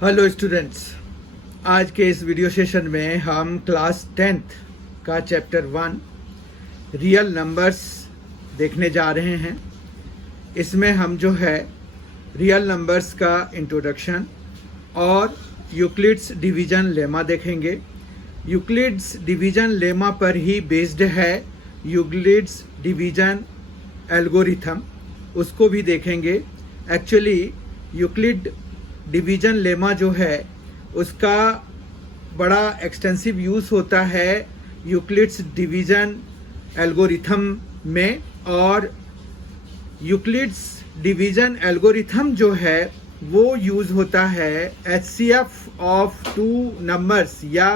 Hello students, आज के इस वीडियो सेशन में हम क्लास 10th का चैप्टर 1 रियल नंबर्स देखने जा रहे हैं। इसमें हम जो है रियल नंबर्स का इंट्रोडक्शन और यूक्लिड्स डिवीज़न लेमा देखेंगे। यूक्लिड्स डिवीज़न लेमा पर ही बेस्ड है यूक्लिड्स डिवीज़न एल्गोरिथम, उसको भी देखेंगे। एक्चुअली यूक्लिड डिवीज़न लेमा जो है उसका बड़ा एक्सटेंसिव यूज़ होता है यूक्लिड्स डिवीज़न एल्गोरिथम में, और यूक्लिड्स डिवीज़न एल्गोरिथम जो है वो यूज़ होता है HCF ऑफ 2 नंबर्स या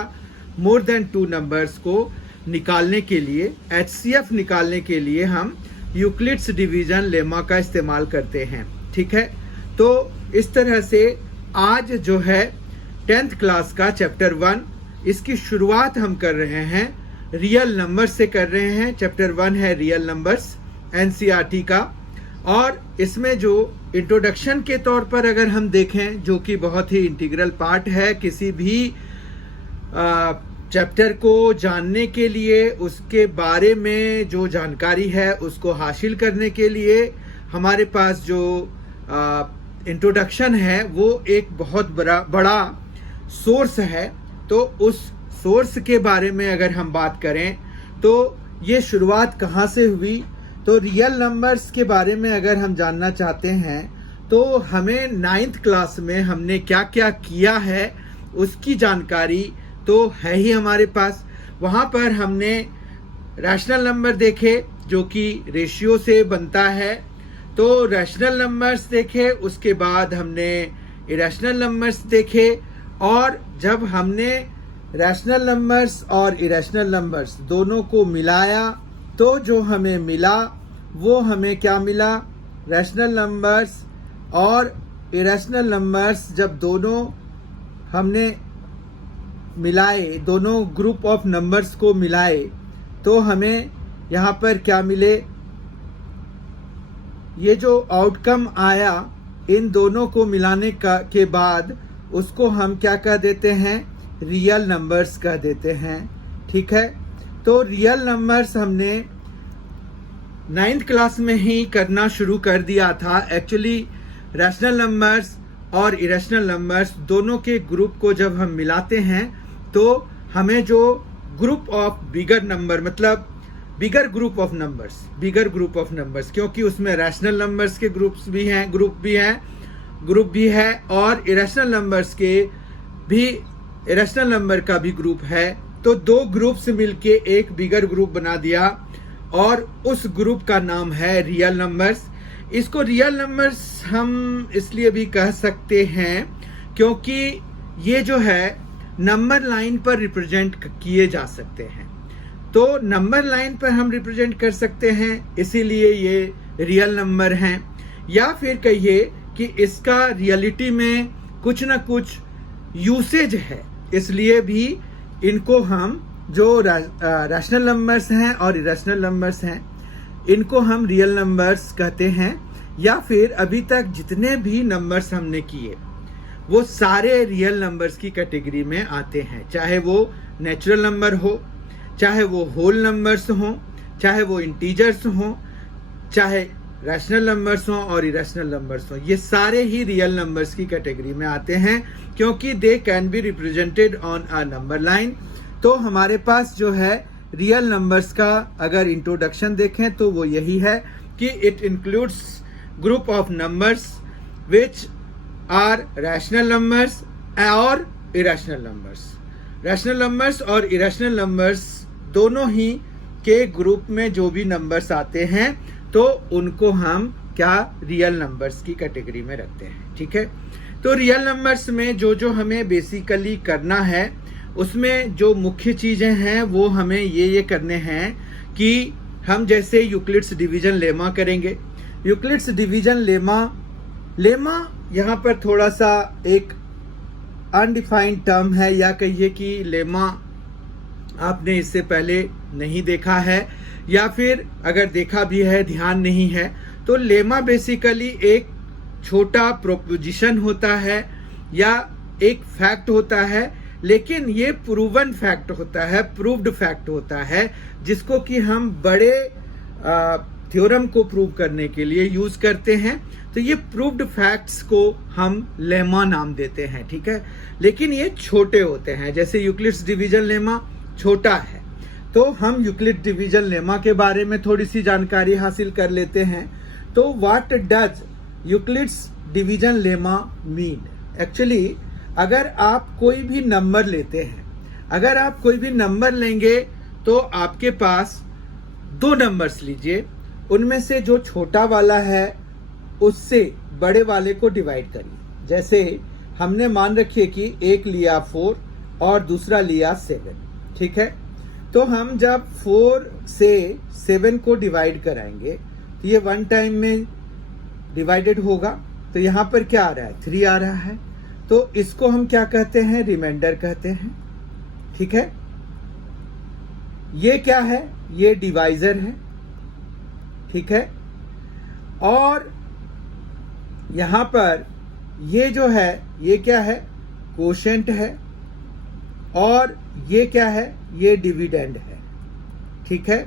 मोर देन 2 नंबर्स को निकालने के लिए। HCF निकालने के लिए हम यूक्लिड्स डिवीज़न लेमा का इस्तेमाल करते हैं। ठीक है, तो इस तरह से आज जो है 10th क्लास का चैप्टर 1, इसकी शुरुआत हम कर रहे हैं रियल नंबर से कर रहे हैं। चैप्टर 1 है रियल नंबर्स NCERT का, और इसमें जो इंट्रोडक्शन के तौर पर अगर हम देखें, जो कि बहुत ही इंटीग्रल पार्ट है किसी भी चैप्टर को जानने के लिए, उसके बारे में जो जानकारी है उसको हासिल करने के लिए हमारे पास जो इंट्रोडक्शन है वो एक बहुत बड़ा सोर्स है। तो उस सोर्स के बारे में अगर हम बात करें तो ये शुरुआत कहाँ से हुई, तो रियल नंबर्स के बारे में अगर हम जानना चाहते हैं तो हमें 9th क्लास में हमने क्या क्या किया है उसकी जानकारी तो है ही हमारे पास। वहाँ पर हमने रैशनल नंबर देखे जो कि रेशियो से बनता है, तो रैशनल नंबर्स देखे, उसके बाद हमने इरेशनल नंबर्स देखे, और जब हमने रैशनल नंबर्स और इरेशनल नंबर्स दोनों को मिलाया तो जो हमें मिला वो हमें क्या मिला, रैशनल नंबर्स और इरेशनल नंबर्स जब दोनों हमने मिलाए, दोनों ग्रुप ऑफ नंबर्स को मिलाए तो हमें यहाँ पर क्या मिले, ये जो आउटकम आया इन दोनों को मिलाने के बाद उसको हम क्या कह देते हैं, रियल नंबर्स कह देते हैं। ठीक है, तो रियल नंबर्स हमने 9th क्लास में ही करना शुरू कर दिया था। एक्चुअली रैशनल नंबर्स और इरेशनल नंबर्स दोनों के ग्रुप को जब हम मिलाते हैं तो हमें जो ग्रुप ऑफ बिगर नंबर, मतलब बिगर ग्रुप ऑफ नंबर्स, क्योंकि उसमें रैशनल नंबर्स के ग्रुप भी है और इरेशनल नंबर्स के भी, इरेशनल नंबर का भी ग्रुप है, तो 2 ग्रुप्स मिलके एक बिगर ग्रुप बना दिया और उस ग्रुप का नाम है रियल नंबर्स। इसको रियल नंबर्स हम इसलिए भी कह सकते हैं क्योंकि ये जो है नंबर लाइन पर रिप्रेजेंट किए जा सकते हैं, तो नंबर लाइन पर हम रिप्रेजेंट कर सकते हैं, इसीलिए ये रियल नंबर हैं। या फिर कहिए कि इसका रियलिटी में कुछ ना कुछ यूसेज है, इसलिए भी इनको हम जो रैशनल नंबर्स हैं और इरेशनल नंबर्स हैं इनको हम रियल नंबर्स कहते हैं। या फिर अभी तक जितने भी नंबर्स हमने किए वो सारे रियल नंबर्स की कैटेगरी में आते हैं, चाहे वो नेचुरल नंबर हो, चाहे वो होल नंबर्स हों, चाहे वो इंटीजर्स हों, चाहे रैशनल नंबर्स हों और इरेशनल नंबर्स हों, ये सारे ही रियल नंबर्स की कैटेगरी में आते हैं क्योंकि they can be represented on a number line. तो हमारे पास जो है रियल नंबर्स का अगर इंट्रोडक्शन देखें तो वो यही है कि it includes group of numbers which are rational numbers और इरेशनल नंबर्स। रैशनल नंबर्स और इरेशनल नंबर्स दोनों ही के ग्रुप में जो भी नंबर्स आते हैं तो उनको हम क्या, रियल नंबर्स की कैटेगरी में रखते हैं। ठीक है, तो रियल नंबर्स में जो हमें बेसिकली करना है उसमें जो मुख्य चीजें हैं वो हमें ये करने हैं कि हम जैसे यूक्लिड्स डिवीजन लेमा करेंगे। यूक्लिड्स डिवीजन लेमा यहाँ पर थोड़ा सा एक अनडिफाइंड टर्म है, या कहिए कि लेमा आपने इससे पहले नहीं देखा है या फिर अगर देखा भी है ध्यान नहीं है, तो लेमा बेसिकली एक छोटा प्रोपोजिशन होता है या एक फैक्ट होता है, लेकिन ये प्रूवन फैक्ट होता है, प्रूव्ड फैक्ट होता है, जिसको कि हम बड़े थ्योरम को प्रूव करने के लिए यूज करते हैं। तो ये प्रूव्ड फैक्ट्स को हम लेमा नाम देते हैं, ठीक है। लेकिन ये छोटे होते हैं, जैसे यूक्लिड्स डिवीजन लेमा छोटा है। तो हम यूक्लिड डिवीजन लेमा के बारे में थोड़ी सी जानकारी हासिल कर लेते हैं। तो what does Euclid's division lemma mean? Actually अगर आप कोई भी नंबर लेते हैं, अगर आप कोई भी नंबर लेंगे तो आपके पास दो नंबर्स लीजिए, उनमें से जो छोटा वाला है उससे बड़े वाले को डिवाइड करिए। जैसे हमने मान रखिए कि एक लिया 4 और दूसरा लिया 7, ठीक है। तो हम जब 4 से 7 को डिवाइड कराएंगे तो ये 1 टाइम में डिवाइडेड होगा। तो यहाँ पर क्या आ रहा है? 3 आ रहा है। तो इसको हम क्या कहते हैं? रिमाइंडर कहते हैं, ठीक है। ये क्या है? ये डिवाइजर है, ठीक है। और यहां पर ये जो है ये क्या है? कोशेंट है। और ये क्या है? ये डिविडेंड है, ठीक है।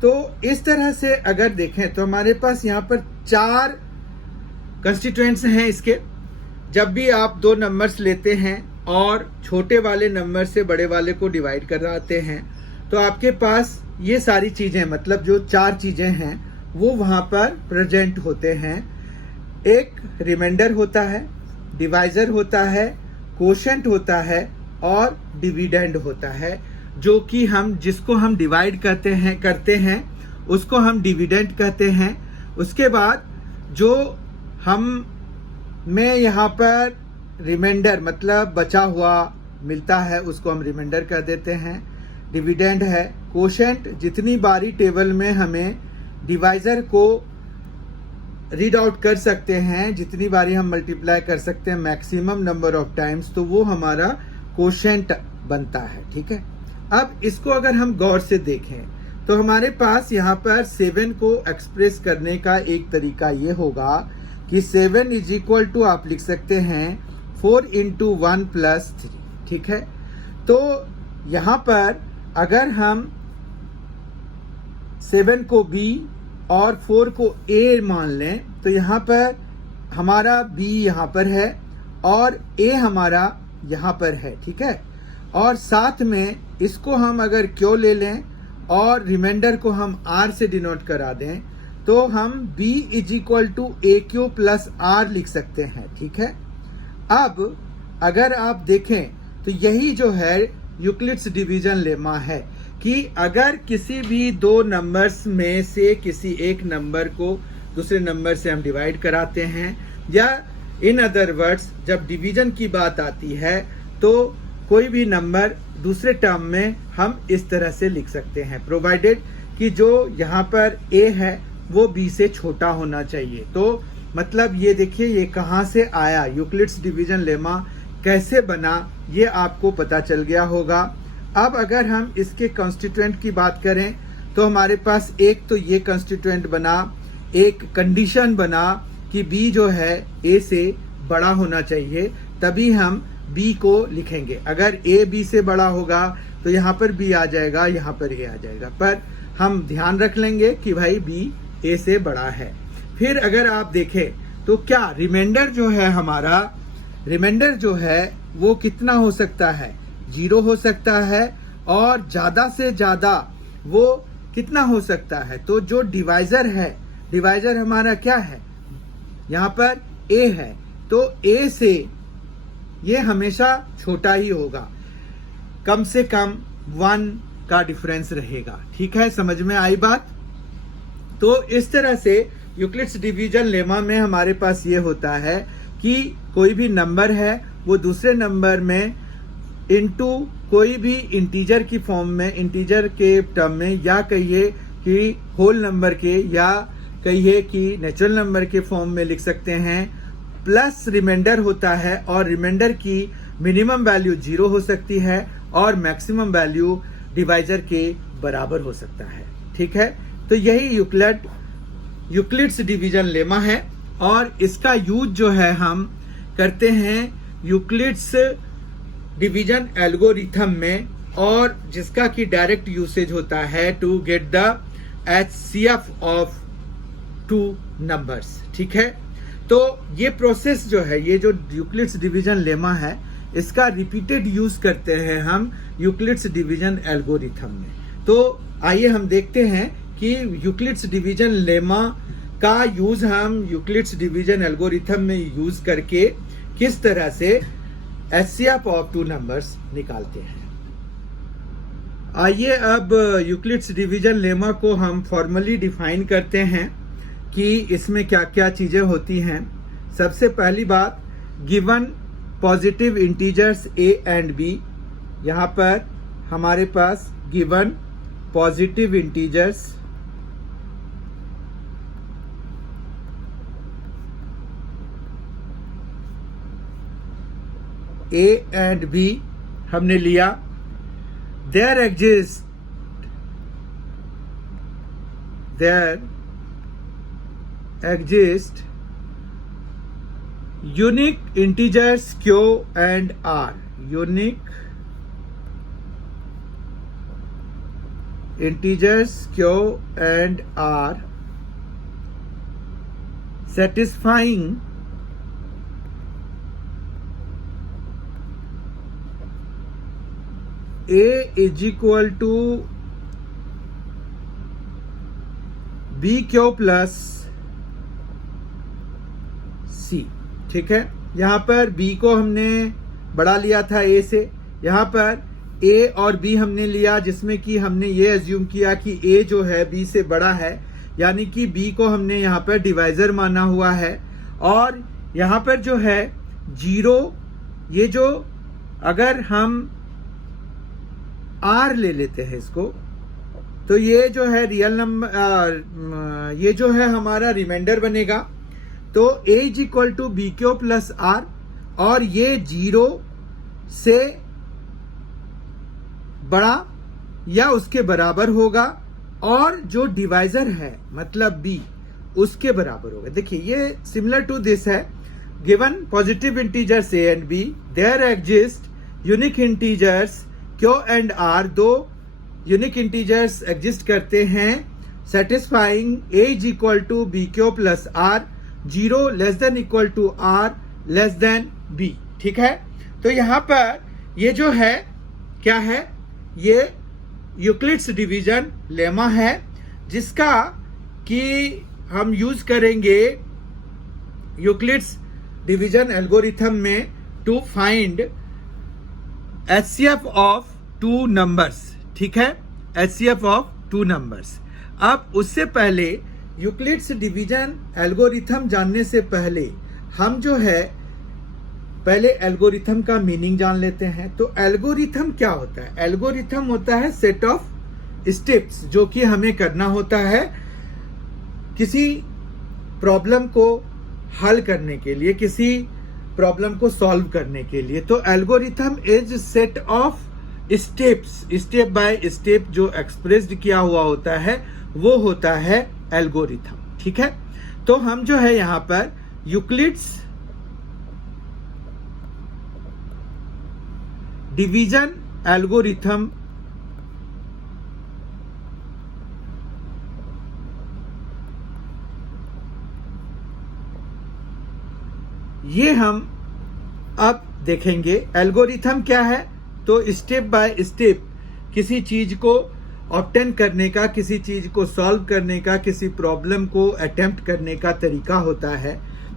तो इस तरह से अगर देखें तो हमारे पास यहां पर 4 कंस्टिट्यूएंट्स हैं इसके। जब भी आप दो नंबर्स लेते हैं और छोटे वाले नंबर से बड़े वाले को डिवाइड कराते हैं तो आपके पास ये सारी चीजें, मतलब जो 4 चीजें हैं वो वहां पर प्रेजेंट होते हैं। एक रिमाइंडर होता है, डिवाइजर होता है, कोशेंट होता है और डिविडेंड होता है, जो कि हम जिसको हम डिवाइड करते हैं उसको हम डिविडेंड कहते हैं। उसके बाद जो में यहाँ पर रिमाइंडर मतलब बचा हुआ मिलता है उसको हम रिमाइंडर कह देते हैं, डिविडेंड है। कोशेंट जितनी बारी टेबल में हमें डिवाइजर को रीड आउट कर सकते हैं, जितनी बारी हम मल्टीप्लाई कर सकते हैं मैक्सिमम नंबर ऑफ टाइम्स, तो वो हमारा कोशेंट बनता है, ठीक है। अब इसको अगर हम गौर से देखें तो हमारे पास यहाँ पर 7 को एक्सप्रेस करने का एक तरीका ये होगा कि 7 इज इक्वल टू आप लिख सकते हैं 4 into 1 + 3, ठीक है। तो यहाँ पर अगर हम 7 को B और 4 को A मान लें तो यहाँ पर हमारा B यहाँ पर है और A हमारा यहाँ पर है, ठीक है। और साथ में इसको हम अगर Q ले लें और रिमाइंडर को हम R से डिनोट करा दें तो हम B is equal to AQ + R लिख सकते हैं, ठीक है। अब अगर आप देखें तो यही जो है यूक्लिड्स डिवीजन लेमा है कि अगर किसी भी दो नंबर्स में से किसी एक नंबर को दूसरे नंबर से हम डिवाइड कराते हैं, या इन अदर वर्ड्स जब डिवीजन की बात आती है तो कोई भी नंबर दूसरे टर्म में हम इस तरह से लिख सकते हैं, प्रोवाइडेड कि जो यहाँ पर A है वो B से छोटा होना चाहिए। तो मतलब ये देखिए ये कहाँ से आया, यूक्लिड्स डिवीजन लेमा कैसे बना, ये आपको पता चल गया होगा। अब अगर हम इसके कॉन्स्टिट्यूएंट की बात करें तो हमारे पास एक तो ये कॉन्स्टिट्यूएंट बना, एक कंडीशन बना कि B जो है A से बड़ा होना चाहिए, तभी हम B को लिखेंगे। अगर A B से बड़ा होगा तो यहाँ पर B आ जाएगा, यहाँ पर A आ जाएगा, पर हम ध्यान रख लेंगे कि भाई B A से बड़ा है। फिर अगर आप देखें तो क्या रिमाइंडर जो है हमारा, रिमाइंडर जो है वो कितना हो सकता है? 0 हो सकता है, और ज्यादा से ज्यादा वो कितना हो सकता है? तो जो डिवाइजर है, डिवाइजर हमारा क्या है? यहाँ पर A है, तो A से ये हमेशा छोटा ही होगा, कम से कम 1 का डिफरेंस रहेगा, ठीक है। समझ में आई बात? तो इस तरह से यूक्लिड्स डिवीजन लेमा में हमारे पास ये होता है कि कोई भी नंबर है वो दूसरे नंबर में इनटू कोई भी इंटीजर की फॉर्म में, इंटीजर के टर्म में, या कहिए कि होल नंबर के, या कहिए कि नेचुरल नंबर के फॉर्म में लिख सकते हैं। प्लस रिमाइंडर होता है और रिमाइंडर की मिनिमम वैल्यू 0 हो सकती है और मैक्सिमम वैल्यू डिवाइजर के बराबर हो सकता है, ठीक है। तो यही यूक्लिड्स डिवीजन लेमा है, और इसका यूज जो है हम करते हैं यूक्लिड्स डिवीजन एल्गोरिथम में, और जिसका कि डायरेक्ट यूसेज होता है to get the HCF of two numbers. ठीक है, तो ये प्रोसेस जो है, ये जो यूक्लिड्स डिवीजन लेमा है, इसका रिपीटेड यूज करते हैं हम यूक्लिड्स डिवीजन एल्गोरिथम में। तो आइए हम देखते हैं कि यूक्लिड्स डिवीजन लेमा का यूज हम यूक्लिड्स डिवीजन एल्गोरिथम में यूज करके किस तरह से HCF ऑफ टू नंबर्स निकालते हैं। आइए अब यूक्लिड्स डिवीजन लेमा को हम फॉर्मली डिफाइन करते हैं कि इसमें क्या क्या चीजें होती हैं। सबसे पहली बात, given positive integers a and b, यहाँ पर हमारे पास given positive integers a and b हमने लिया। there exist unique integers q and r, unique integers q and r satisfying a is equal to bq plus c। ठीक है, यहाँ पर b को हमने बढ़ा लिया था a से, यहाँ पर a और b हमने लिया, जिसमें कि हमने ये एज्यूम किया कि a जो है b से बड़ा है, यानी कि b को हमने यहाँ पर डिवाइजर माना हुआ है। और यहाँ पर जो है 0, ये जो अगर हम r ले लेते हैं इसको, तो ये जो है रियल नंबर, ये जो है हमारा रिमाइंडर बनेगा। तो a is equal to b q plus r, और ये 0 से बड़ा या उसके बराबर होगा, और जो डिवाइजर है मतलब b उसके बराबर होगा। देखिए ये सिमिलर टू दिस है, given positive integers a and b, there exist unique integers q and r, दो यूनिक इंटीजर्स एग्जिस्ट करते हैं satisfying a is equal to b q plus r, 0 less than equal to r less than b। ठीक है, तो यहां पर ये जो है क्या है, ये यूक्लिड्स डिवीजन लेमा है, जिसका कि हम यूज करेंगे यूक्लिड्स डिवीजन एल्गोरिथम में to find HCF of two numbers. ठीक है, HCF ऑफ टू नंबर्स। अब उससे पहले यूक्लिड्स डिवीजन एल्गोरिथम जानने से पहले हम जो है पहले एल्गोरिथम का मीनिंग जान लेते हैं। तो एल्गोरिथम क्या होता है? एल्गोरिथम होता है सेट ऑफ स्टेप्स जो कि हमें करना होता है किसी प्रॉब्लम को हल करने के लिए, किसी प्रॉब्लम को सॉल्व करने के लिए। तो algorithm is set of steps, step by step जो एक्सप्रेस्ड किया हुआ होता है वो होता है एल्गोरिथम। ठीक है, तो हम जो है यहां पर यूक्लिड्स डिवीजन एल्गोरिथम ये हम अब देखेंगे। एल्गोरिथम क्या है? तो स्टेप बाय स्टेप किसी चीज को ऑब्टेन करने का, किसी चीज को सॉल्व करने का, किसी प्रॉब्लम को अटेम्प्ट करने का तरीका होता है।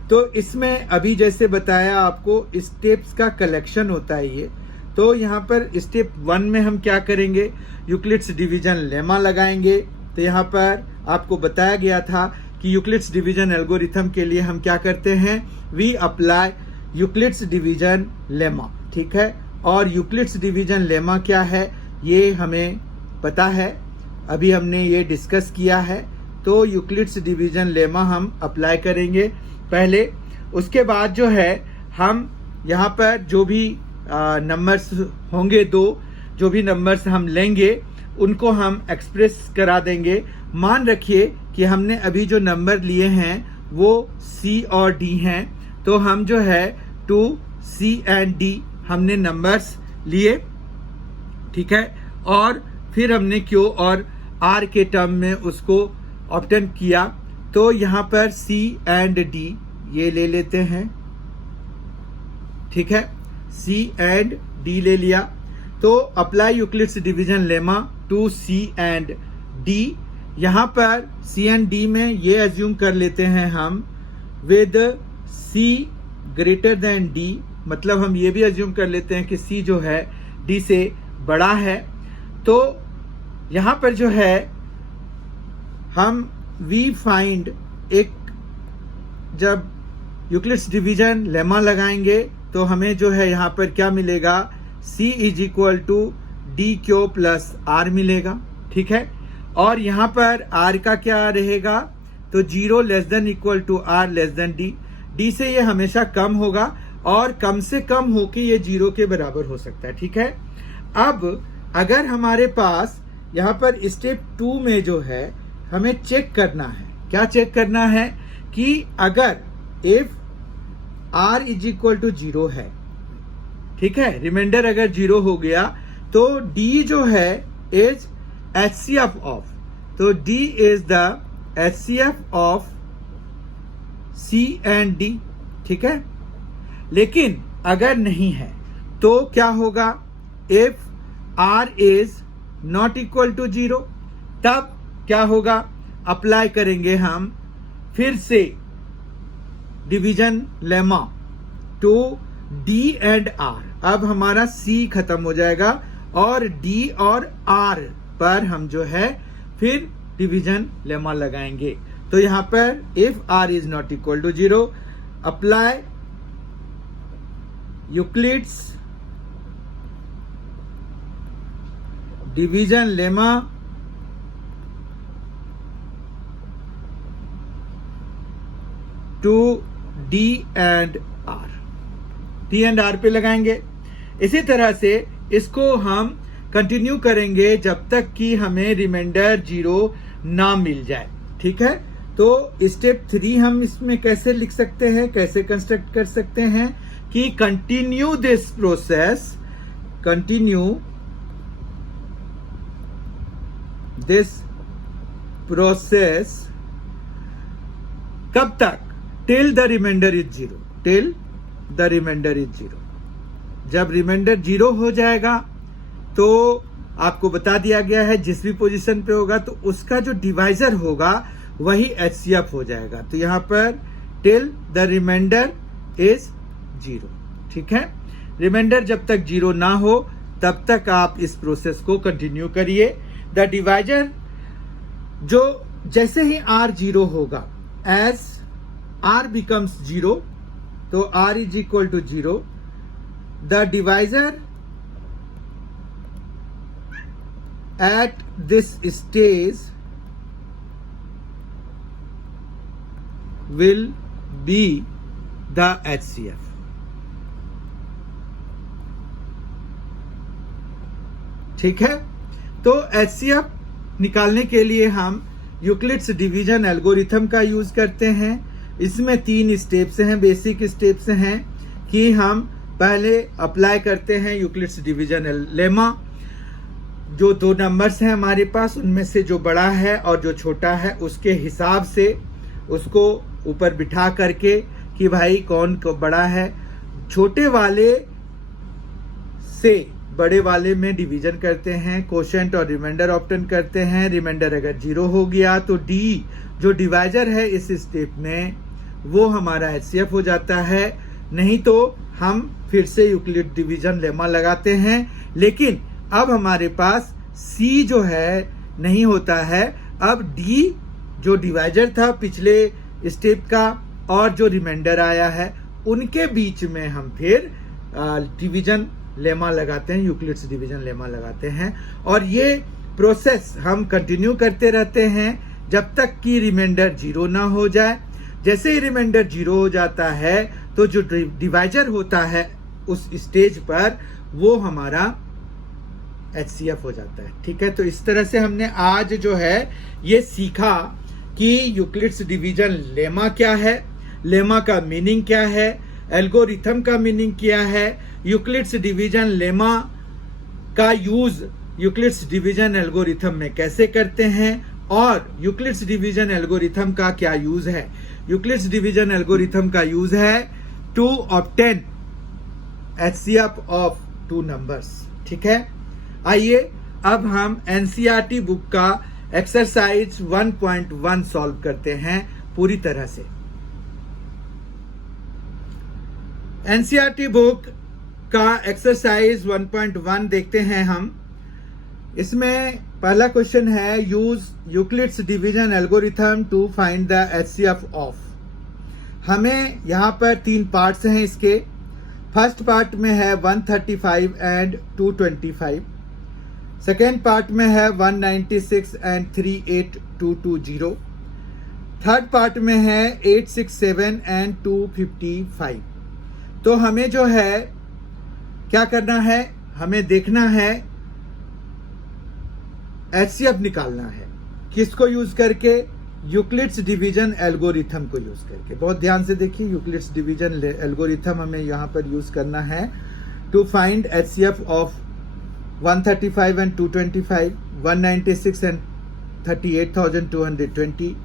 तो इसमें अभी जैसे बताया आपको स्टेप्स का कलेक्शन होता है ये। तो यहाँ पर स्टेप 1 में हम क्या करेंगे? यूक्लिड्स डिवीजन लेमा लगाएंगे। तो यहाँ पर आपको बताया गया था कि यूक्लिड्स डिवीजन एल्गोरिथम के लिए हम क्या करते हैं? We apply Euclid's division lemma. ठीक है, और यूक्लिड्स डिवीजन लेमा क्या है ये हमें पता है, अभी हमने ये डिस्कस किया है। तो यूक्लिड्स डिवीजन लेमा हम अप्लाई करेंगे पहले। उसके बाद जो है हम यहाँ पर जो भी नंबर्स होंगे, दो जो भी नंबर्स हम लेंगे उनको हम एक्सप्रेस करा देंगे। मान रखिए कि हमने अभी जो नंबर लिए हैं वो C और D हैं, तो हम जो है टू C एंड D हमने नंबर्स लिए, ठीक है, और फिर हमने Q और R के टर्म में उसको ऑब्टेन किया। तो यहाँ पर C एंड D ये ले लेते हैं, ठीक है, C एंड D ले लिया। तो apply Euclid's division lemma to C and D। यहाँ पर C एंड D में ये एज्यूम कर लेते हैं हम with C greater than D, मतलब हम ये भी एज्यूम कर लेते हैं कि C जो है D से बड़ा है। तो यहाँ पर जो है हम वी फाइंड एक, जब यूक्लिड्स डिवीजन लेमा लगाएंगे तो हमें जो है यहाँ पर क्या मिलेगा, C is equal to d q plus r मिलेगा, ठीक है। और यहाँ पर R का क्या रहेगा, तो 0 less than equal to R less than D। D से ये हमेशा कम होगा और कम से कम होके ये 0 के बराबर हो सकता है, ठीक है। अब अगर हमारे पास यहाँ पर स्टेप 2 में जो है हमें चेक करना है, क्या चेक करना है कि अगर if R is equal to 0 है, ठीक है, रिमाइंडर अगर 0 हो गया तो D जो है इज HCF ऑफ, तो D is the HCF of C and D, ठीक है। लेकिन अगर नहीं है तो क्या होगा, if R is not equal to 0, तब क्या होगा, अप्लाई करेंगे हम फिर से division lemma to D and R। अब हमारा C खत्म हो जाएगा और D और R पर हम जो है फिर डिवीजन लेमा लगाएंगे। तो यहां पर if R is not equal to 0, apply Euclid's division lemma to D and R, D and R पे लगाएंगे। इसी तरह से इसको हम कंटिन्यू करेंगे जब तक कि हमें रिमाइंडर 0 ना मिल जाए, ठीक है। तो स्टेप 3 हम इसमें कैसे लिख सकते हैं, कैसे कंस्ट्रक्ट कर सकते हैं कि continue this process, continue this process कब तक, till the remainder is 0, till the remainder is 0। जब रिमाइंडर 0 हो जाएगा तो आपको बता दिया गया है जिस भी पोजीशन पे होगा तो उसका जो डिवाइजर होगा वही HCF हो जाएगा। तो यहां पर टिल द रिमाइंडर इज 0, ठीक है। रिमाइंडर जब तक 0 ना हो तब तक आप इस प्रोसेस को कंटिन्यू करिए। द डिवाइजर जो जैसे ही R 0 होगा, एज R becomes 0, तो R is equal to 0, the divisor at this stage will be the HCF। ठीक है, तो HCF निकालने के लिए हम यूक्लिड्स डिवीजन एल्गोरिथम का यूज करते हैं। इसमें 3 स्टेप्स हैं, बेसिक स्टेप्स हैं कि हम पहले अप्लाई करते हैं यूक्लिड्स डिवीजन लेमा। जो 2 नंबर्स हैं हमारे पास, उनमें से जो बड़ा है और जो छोटा है उसके हिसाब से उसको ऊपर बिठा करके कि भाई कौन को बड़ा है, छोटे वाले से बड़े वाले में डिवीजन करते हैं, कोशेंट और रिमाइंडर ऑब्टेन करते हैं। रिमाइंडर अगर 0 हो गया तो D जो डिवाइजर है इस स्टेप में वो हमारा HCF हो जाता है। नहीं तो हम फिर से यूक्लिड डिवीजन लेमा लगाते हैं, लेकिन अब हमारे पास C जो है नहीं होता है। अब D जो डिवाइजर था पिछले स्टेप का और जो रिमाइंडर आया है उनके बीच में हम फिर डिवीजन लेमा लगाते हैं, यूक्लिड्स डिवीजन लेमा लगाते हैं। और ये प्रोसेस हम कंटिन्यू करते रहते हैं जब तक कि रिमाइंडर 0 ना हो जाए। जैसे ही रिमाइंडर 0 हो जाता है तो जो डिवाइजर होता है उस स्टेज पर वो हमारा HCF हो जाता है। ठीक है, तो इस तरह से हमने आज जो है ये सीखा कि यूक्लिड्स डिवीजन लेमा क्या है, लेमा का मीनिंग क्या है, एल्गोरिथम का मीनिंग क्या है, यूक्लिड्स डिवीजन लेमा का यूज यूक्लिड्स डिवीजन एल्गोरिथम में कैसे करते हैं, और यूक्लिड्स डिवीजन एल्गोरिथम का क्या यूज है। यूक्लिड्स डिवीजन एल्गोरिथम का यूज है to obtain HCF of two numbers. ठीक है, आइए अब हम एनसीईआरटी बुक का एक्सरसाइज 1.1 सॉल्व करते हैं पूरी तरह से। एनसीईआरटी बुक का एक्सरसाइज 1.1 देखते हैं हम। इसमें पहला क्वेश्चन है, use Euclid's division algorithm to find the HCF of. हमें यहां पर 3 पार्ट्स हैं इसके। फर्स्ट पार्ट में है 135 एंड 225, सेकेंड पार्ट में है 196 एंड 38220, थर्ड पार्ट में है 867 एंड 255। तो हमें जो है क्या करना है, हमें देखना है HCF निकालना है। किसको यूज करके, यूक्लिड्स डिवीजन एल्गोरिथम को यूज करके। बहुत ध्यान से देखिए, यूक्लिड्स डिवीजन एल्गोरिथम हमें यहां पर यूज करना है to find HCF of 135 and 225, 196 and 38,220,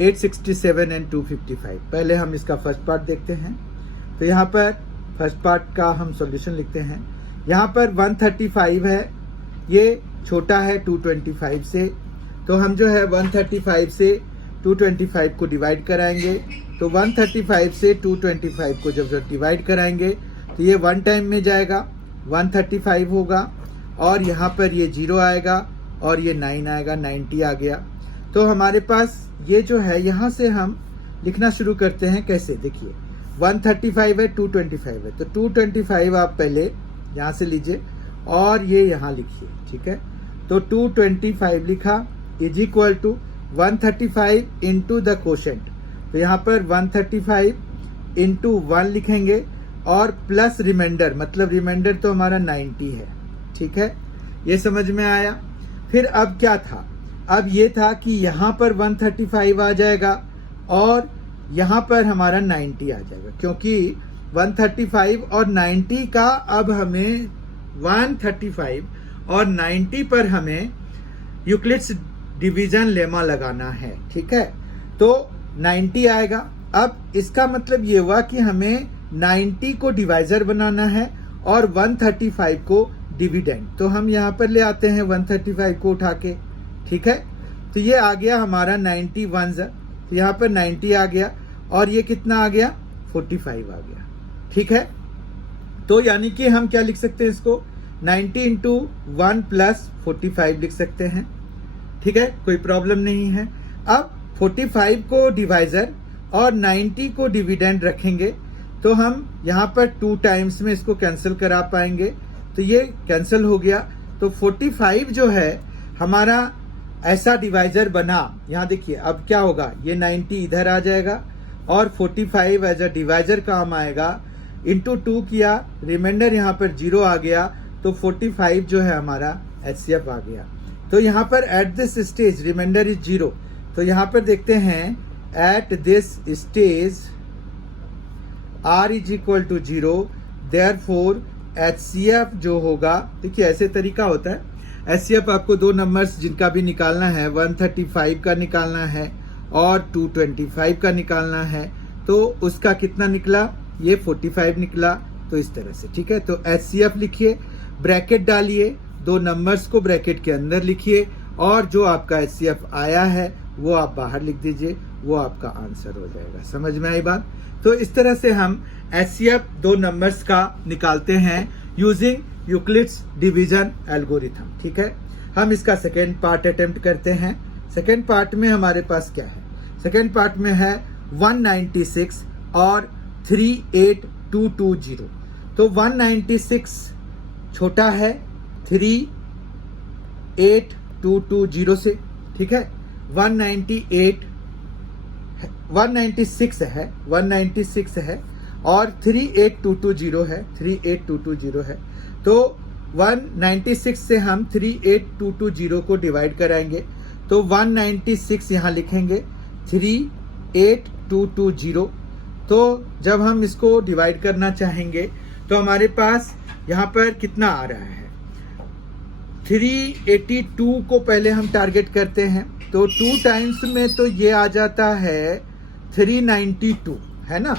867 and 255। पहले हम इसका फर्स्ट पार्ट देखते हैं। तो यहाँ पर फर्स्ट पार्ट का हम सॉल्यूशन लिखते हैं। यहाँ पर 135 है, ये छोटा है 225 से, तो हम जो है 135 से 225 को डिवाइड कराएंगे। तो 135 से 225 को जब डिवाइड कराएंगे तो ये 1 टाइम में जाएगा, 135 होगा, और यहाँ पर ये 0 आएगा और ये 9 आएगा, 90 आ गया। तो हमारे पास ये जो है, यहाँ से हम लिखना शुरू करते हैं। कैसे, देखिए 135 है, 225 है, तो 225 आप पहले यहाँ से लीजिए और ये यहाँ लिखिए। ठीक है, तो 225 लिखा is equal to 135 into the quotient. तो यहाँ पर 135 इंटू 1 लिखेंगे और प्लस रिमाइंडर, मतलब रिमाइंडर तो हमारा 90 है। ठीक है, ये समझ में आया। फिर अब क्या था, अब ये था कि यहाँ पर 135 आ जाएगा और यहाँ पर हमारा 90 आ जाएगा, क्योंकि 135 और 90 का अब हमें 135 और 90 पर हमें यूक्लिड्स डिवीजन लेमा लगाना है। ठीक है, तो 90 आएगा। अब इसका मतलब ये हुआ कि हमें 90 को डिवाइजर बनाना है और 135 को डिविडेंड। तो हम यहाँ पर ले आते हैं 135 को उठा के। ठीक है, तो ये आ गया हमारा 91, तो यहाँ पर 90 आ गया और ये कितना आ गया, 45 आ गया। ठीक है, तो यानी कि हम क्या लिख सकते हैं इसको, 90 इंटू 1 प्लस 45 लिख सकते हैं। ठीक है, कोई प्रॉब्लम नहीं है। अब 45 को डिवाइजर और 90 को डिविडेंड रखेंगे तो हम यहाँ पर 2 टाइम्स में इसको कैंसिल करा पाएंगे, तो ये कैंसिल हो गया। तो 45 जो है हमारा ऐसा डिवाइजर बना। यहाँ देखिए अब क्या होगा, ये 90 इधर आ जाएगा और 45 एज अ डिवाइजर काम आएगा। इंटू 2 किया, रिमाइंडर यहाँ पर 0 आ गया, तो 45 जो है हमारा HCF आ गया। तो यहाँ पर at this stage remainder is 0, तो यहाँ पर देखते हैं at this stage R is equal to 0, therefore HCF जो होगा, देखिए ऐसे तरीका होता है। HCF आपको 2 नंबर्स जिनका भी निकालना है, 135 का निकालना है और 225 का निकालना है, तो उसका कितना निकला, ये 45 निकला। तो इस तरह से, ठीक है, तो HCF लिखिए, ब्रैकेट डालिए, 2 नंबर्स को ब्रैकेट के अंदर लिखिए और जो आपका HCF आया है वो आप बाहर लिख दीजिए, वो आपका आंसर हो जाएगा। समझ में आई बात? तो इस तरह से हम HCF 2 नंबर्स का निकालते हैं यूजिंग यूक्लिड्स डिवीजन एल्गोरिथम। ठीक है, हम इसका सेकेंड पार्ट अटेम्प्ट करते हैं। सेकेंड पार्ट में हमारे पास क्या है, सेकेंड पार्ट में है 196 और 38220। तो 196 छोटा है 38220 से। ठीक है, 196 है और 38220 है, 38220 है। तो 196 से हम 38220 को डिवाइड कराएंगे, तो 196 यहाँ लिखेंगे, 38220 तो जब हम इसको डिवाइड करना चाहेंगे तो हमारे पास यहाँ पर कितना आ रहा है, 382 को पहले हम टारगेट करते हैं, तो 2 टाइम्स में तो ये आ जाता है 392, है ना।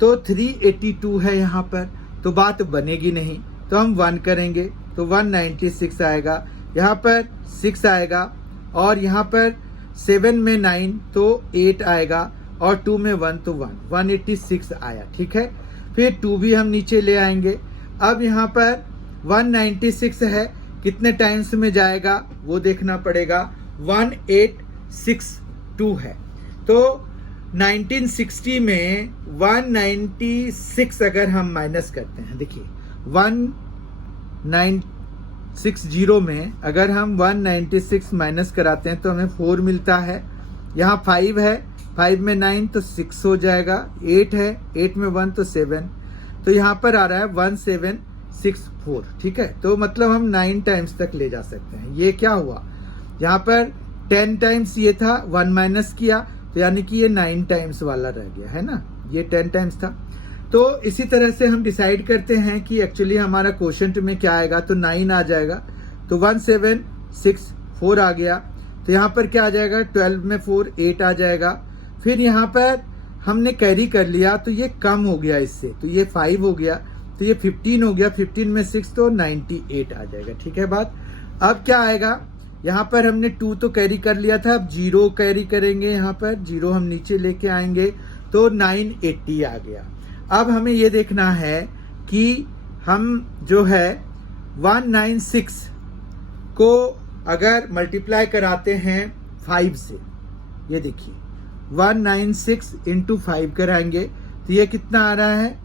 तो 382 है यहाँ पर, तो बात बनेगी नहीं, तो हम 1 करेंगे तो 196 आएगा, यहाँ पर 6 आएगा, और यहाँ पर 7 में 9 तो 8 आएगा, और 2 में 1 तो 186 आया, ठीक है। फिर 2 भी हम नीचे ले आएंगे। अब यहाँ पर 196 है, कितने टाइम्स में जाएगा वो देखना पड़ेगा, 1862 है। तो 1960 में 196 अगर हम माइनस करते हैं, देखिए 1960 में अगर हम 196 माइनस कराते हैं तो हमें 4 मिलता है, यहाँ 5 है, 5 में 9 तो 6 हो जाएगा, 8 है, 8 में 1 तो 7, तो यहाँ पर आ रहा है 1764, ठीक है। तो मतलब हम 9 टाइम्स तक ले जा सकते हैं। ये क्या हुआ, यहाँ पर 10 टाइम्स ये था, 1 माइनस किया, तो यानी कि ये 9 टाइम्स वाला रह गया, है ना, ये 10 टाइम्स था। तो इसी तरह से हम डिसाइड करते हैं कि एक्चुअली हमारा क्वोशंट में क्या आएगा, तो 9 आ जाएगा, तो 1764 आ गया। तो यहाँ पर क्या आ जाएगा, 12 में 4 8 आ जाएगा। फिर यहाँ पर हमने कैरी कर लिया तो ये कम हो गया इससे, तो ये 5 हो गया, तो ये 15 हो गया, 15 में 6 तो 98 आ जाएगा, ठीक है बात। अब क्या आएगा, यहाँ पर हमने 2 तो कैरी कर लिया था, अब 0 कैरी करेंगे, यहाँ पर 0 हम नीचे लेके आएंगे तो 980 आ गया। अब हमें ये देखना है कि हम जो है 196 को अगर मल्टीप्लाई कराते हैं 5 से, ये देखिए 196 इंटू 5 कराएंगे तो ये कितना आ रहा है,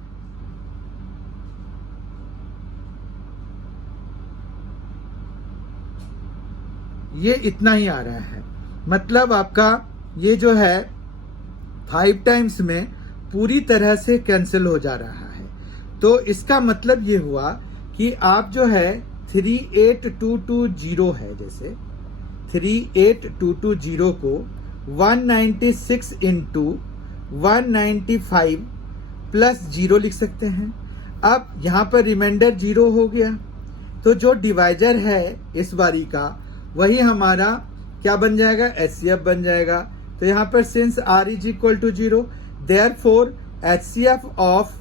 ये इतना ही आ रहा है। मतलब आपका ये जो है 5 टाइम्स में पूरी तरह से कैंसिल हो जा रहा है। तो इसका मतलब ये हुआ कि आप जो है 38220 है, जैसे 38220 को 196 इंटू 195 प्लस 0 लिख सकते हैं। अब यहाँ पर रिमाइंडर 0 हो गया, तो जो डिवाइजर है इस बारी का वही हमारा क्या बन जाएगा, HCF बन जाएगा। तो यहाँ पर since R is equal to 0, therefore HCF of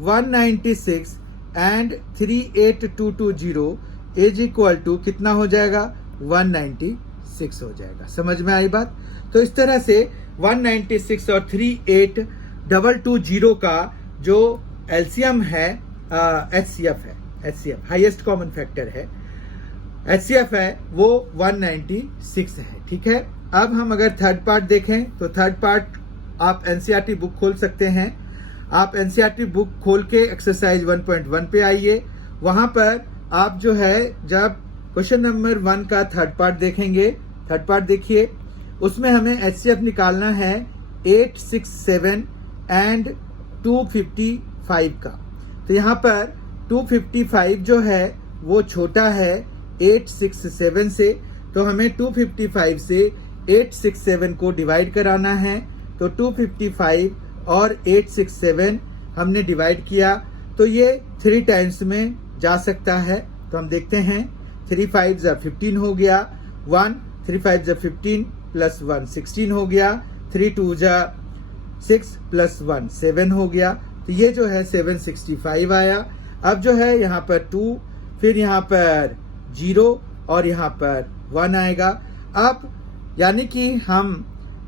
196 and 38220 is equal to कितना हो जाएगा, 196 हो जाएगा। समझ में आई बात। तो इस तरह से 196 और 38220 का जो LCM है, HCF है, HCF हाईएस्ट कॉमन फैक्टर है, HCF है वो 196 है, ठीक है। अब हम अगर थर्ड पार्ट देखें तो थर्ड पार्ट आप NCERT बुक खोल सकते हैं। आप NCERT बुक खोल के एक्सरसाइज 1.1 पे आइए, वहां पर आप जो है जब क्वेश्चन नंबर 1 का थर्ड पार्ट देखेंगे, थर्ड पार्ट देखिए, उसमें हमें HCF निकालना है 867 एंड 255 का। तो यहाँ पर 255 जो है वो छोटा है 867 से, तो हमें 255 से 867 को डिवाइड कराना है। तो 255 और 867 हमने डिवाइड किया तो ये 3 टाइम्स में जा सकता है। तो हम देखते हैं 3 5 15 हो गया, 1 3 5 15 प्लस 1 16 हो गया, 3 2 6 प्लस 1 7 हो गया। तो ये जो है 765 आया। अब जो है यहाँ पर 2, फिर यहाँ पर 0 और यहाँ पर 1 आएगा। अब यानी कि हम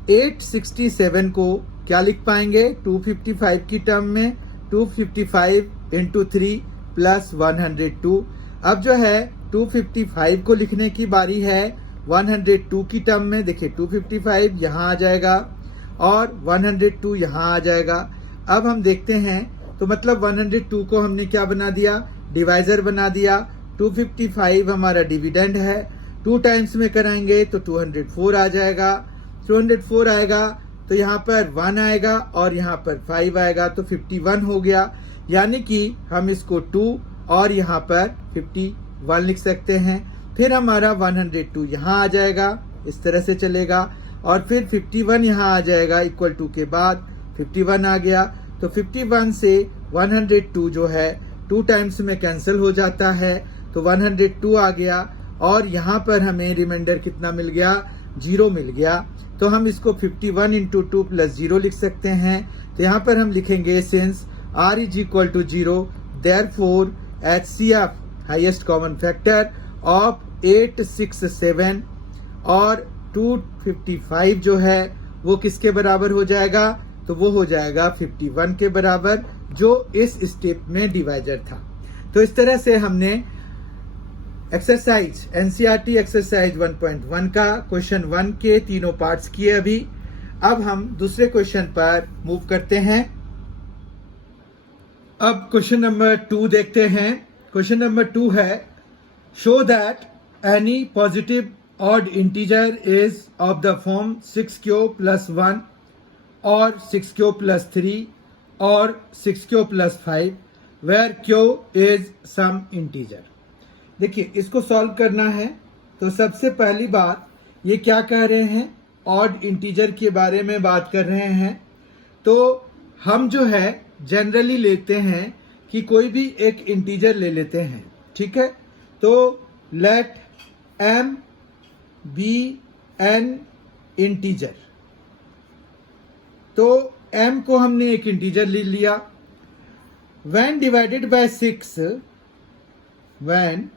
867 को क्या लिख पाएंगे, 255 की टर्म में 255 इंटू 3 प्लस 102। अब जो है 255 को लिखने की बारी है 102 की टर्म में। देखिए 255 यहाँ आ जाएगा और 102 यहाँ आ जाएगा। अब हम देखते हैं तो मतलब 102 को हमने क्या बना दिया, डिवाइजर बना दिया। 255 हमारा डिविडेंड है, 2 टाइम्स में कराएंगे तो 204 आ जाएगा। 204 आएगा तो यहाँ पर 1 आएगा और यहाँ पर 5 आएगा, तो 51 हो गया। यानी कि हम इसको 2 और यहाँ पर 51 लिख सकते हैं। फिर हमारा 102 यहाँ आ जाएगा, इस तरह से चलेगा, और फिर 51 यहाँ आ जाएगा इक्वल टू के बाद 51 आ गया। तो 51 से 102 जो है 2 टाइम्स में कैंसिल हो जाता है, तो 102 आ गया। और यहाँ पर हमें रिमाइंडर कितना मिल गया, 0 मिल गया। तो हम इसको 51 इंटू 2 प्लस 0 लिख सकते हैं। तो यहाँ पर हम लिखेंगे since r is equal to 0 therefore HCF highest common factor of 8, 6, 7 और 255 जो है वो किसके बराबर हो जाएगा, तो वो हो जाएगा 51 के बराबर, जो इस स्टेप में डिवाइजर था। तो इस तरह से हमने एक्सरसाइज एनसीईआरटी एक्सरसाइज 1.1 का क्वेश्चन 1 के तीनों पार्ट्स किए अभी। अब हम दूसरे क्वेश्चन पर मूव करते हैं। अब क्वेश्चन नंबर 2 देखते हैं। क्वेश्चन नंबर 2 है, show that any positive odd integer is of the form 6q plus 1 और 6q plus 3 और 6q plus 5 where q is some integer. देखिए, इसको सॉल्व करना है तो सबसे पहली बात ये क्या कह रहे हैं, ऑड इंटीजर के बारे में बात कर रहे हैं। तो हम जो है जनरली लेते हैं कि कोई भी एक इंटीजर ले लेते हैं, ठीक है। तो let m be an integer. तो m को हमने एक इंटीजर ले लिया। when divided by 6, when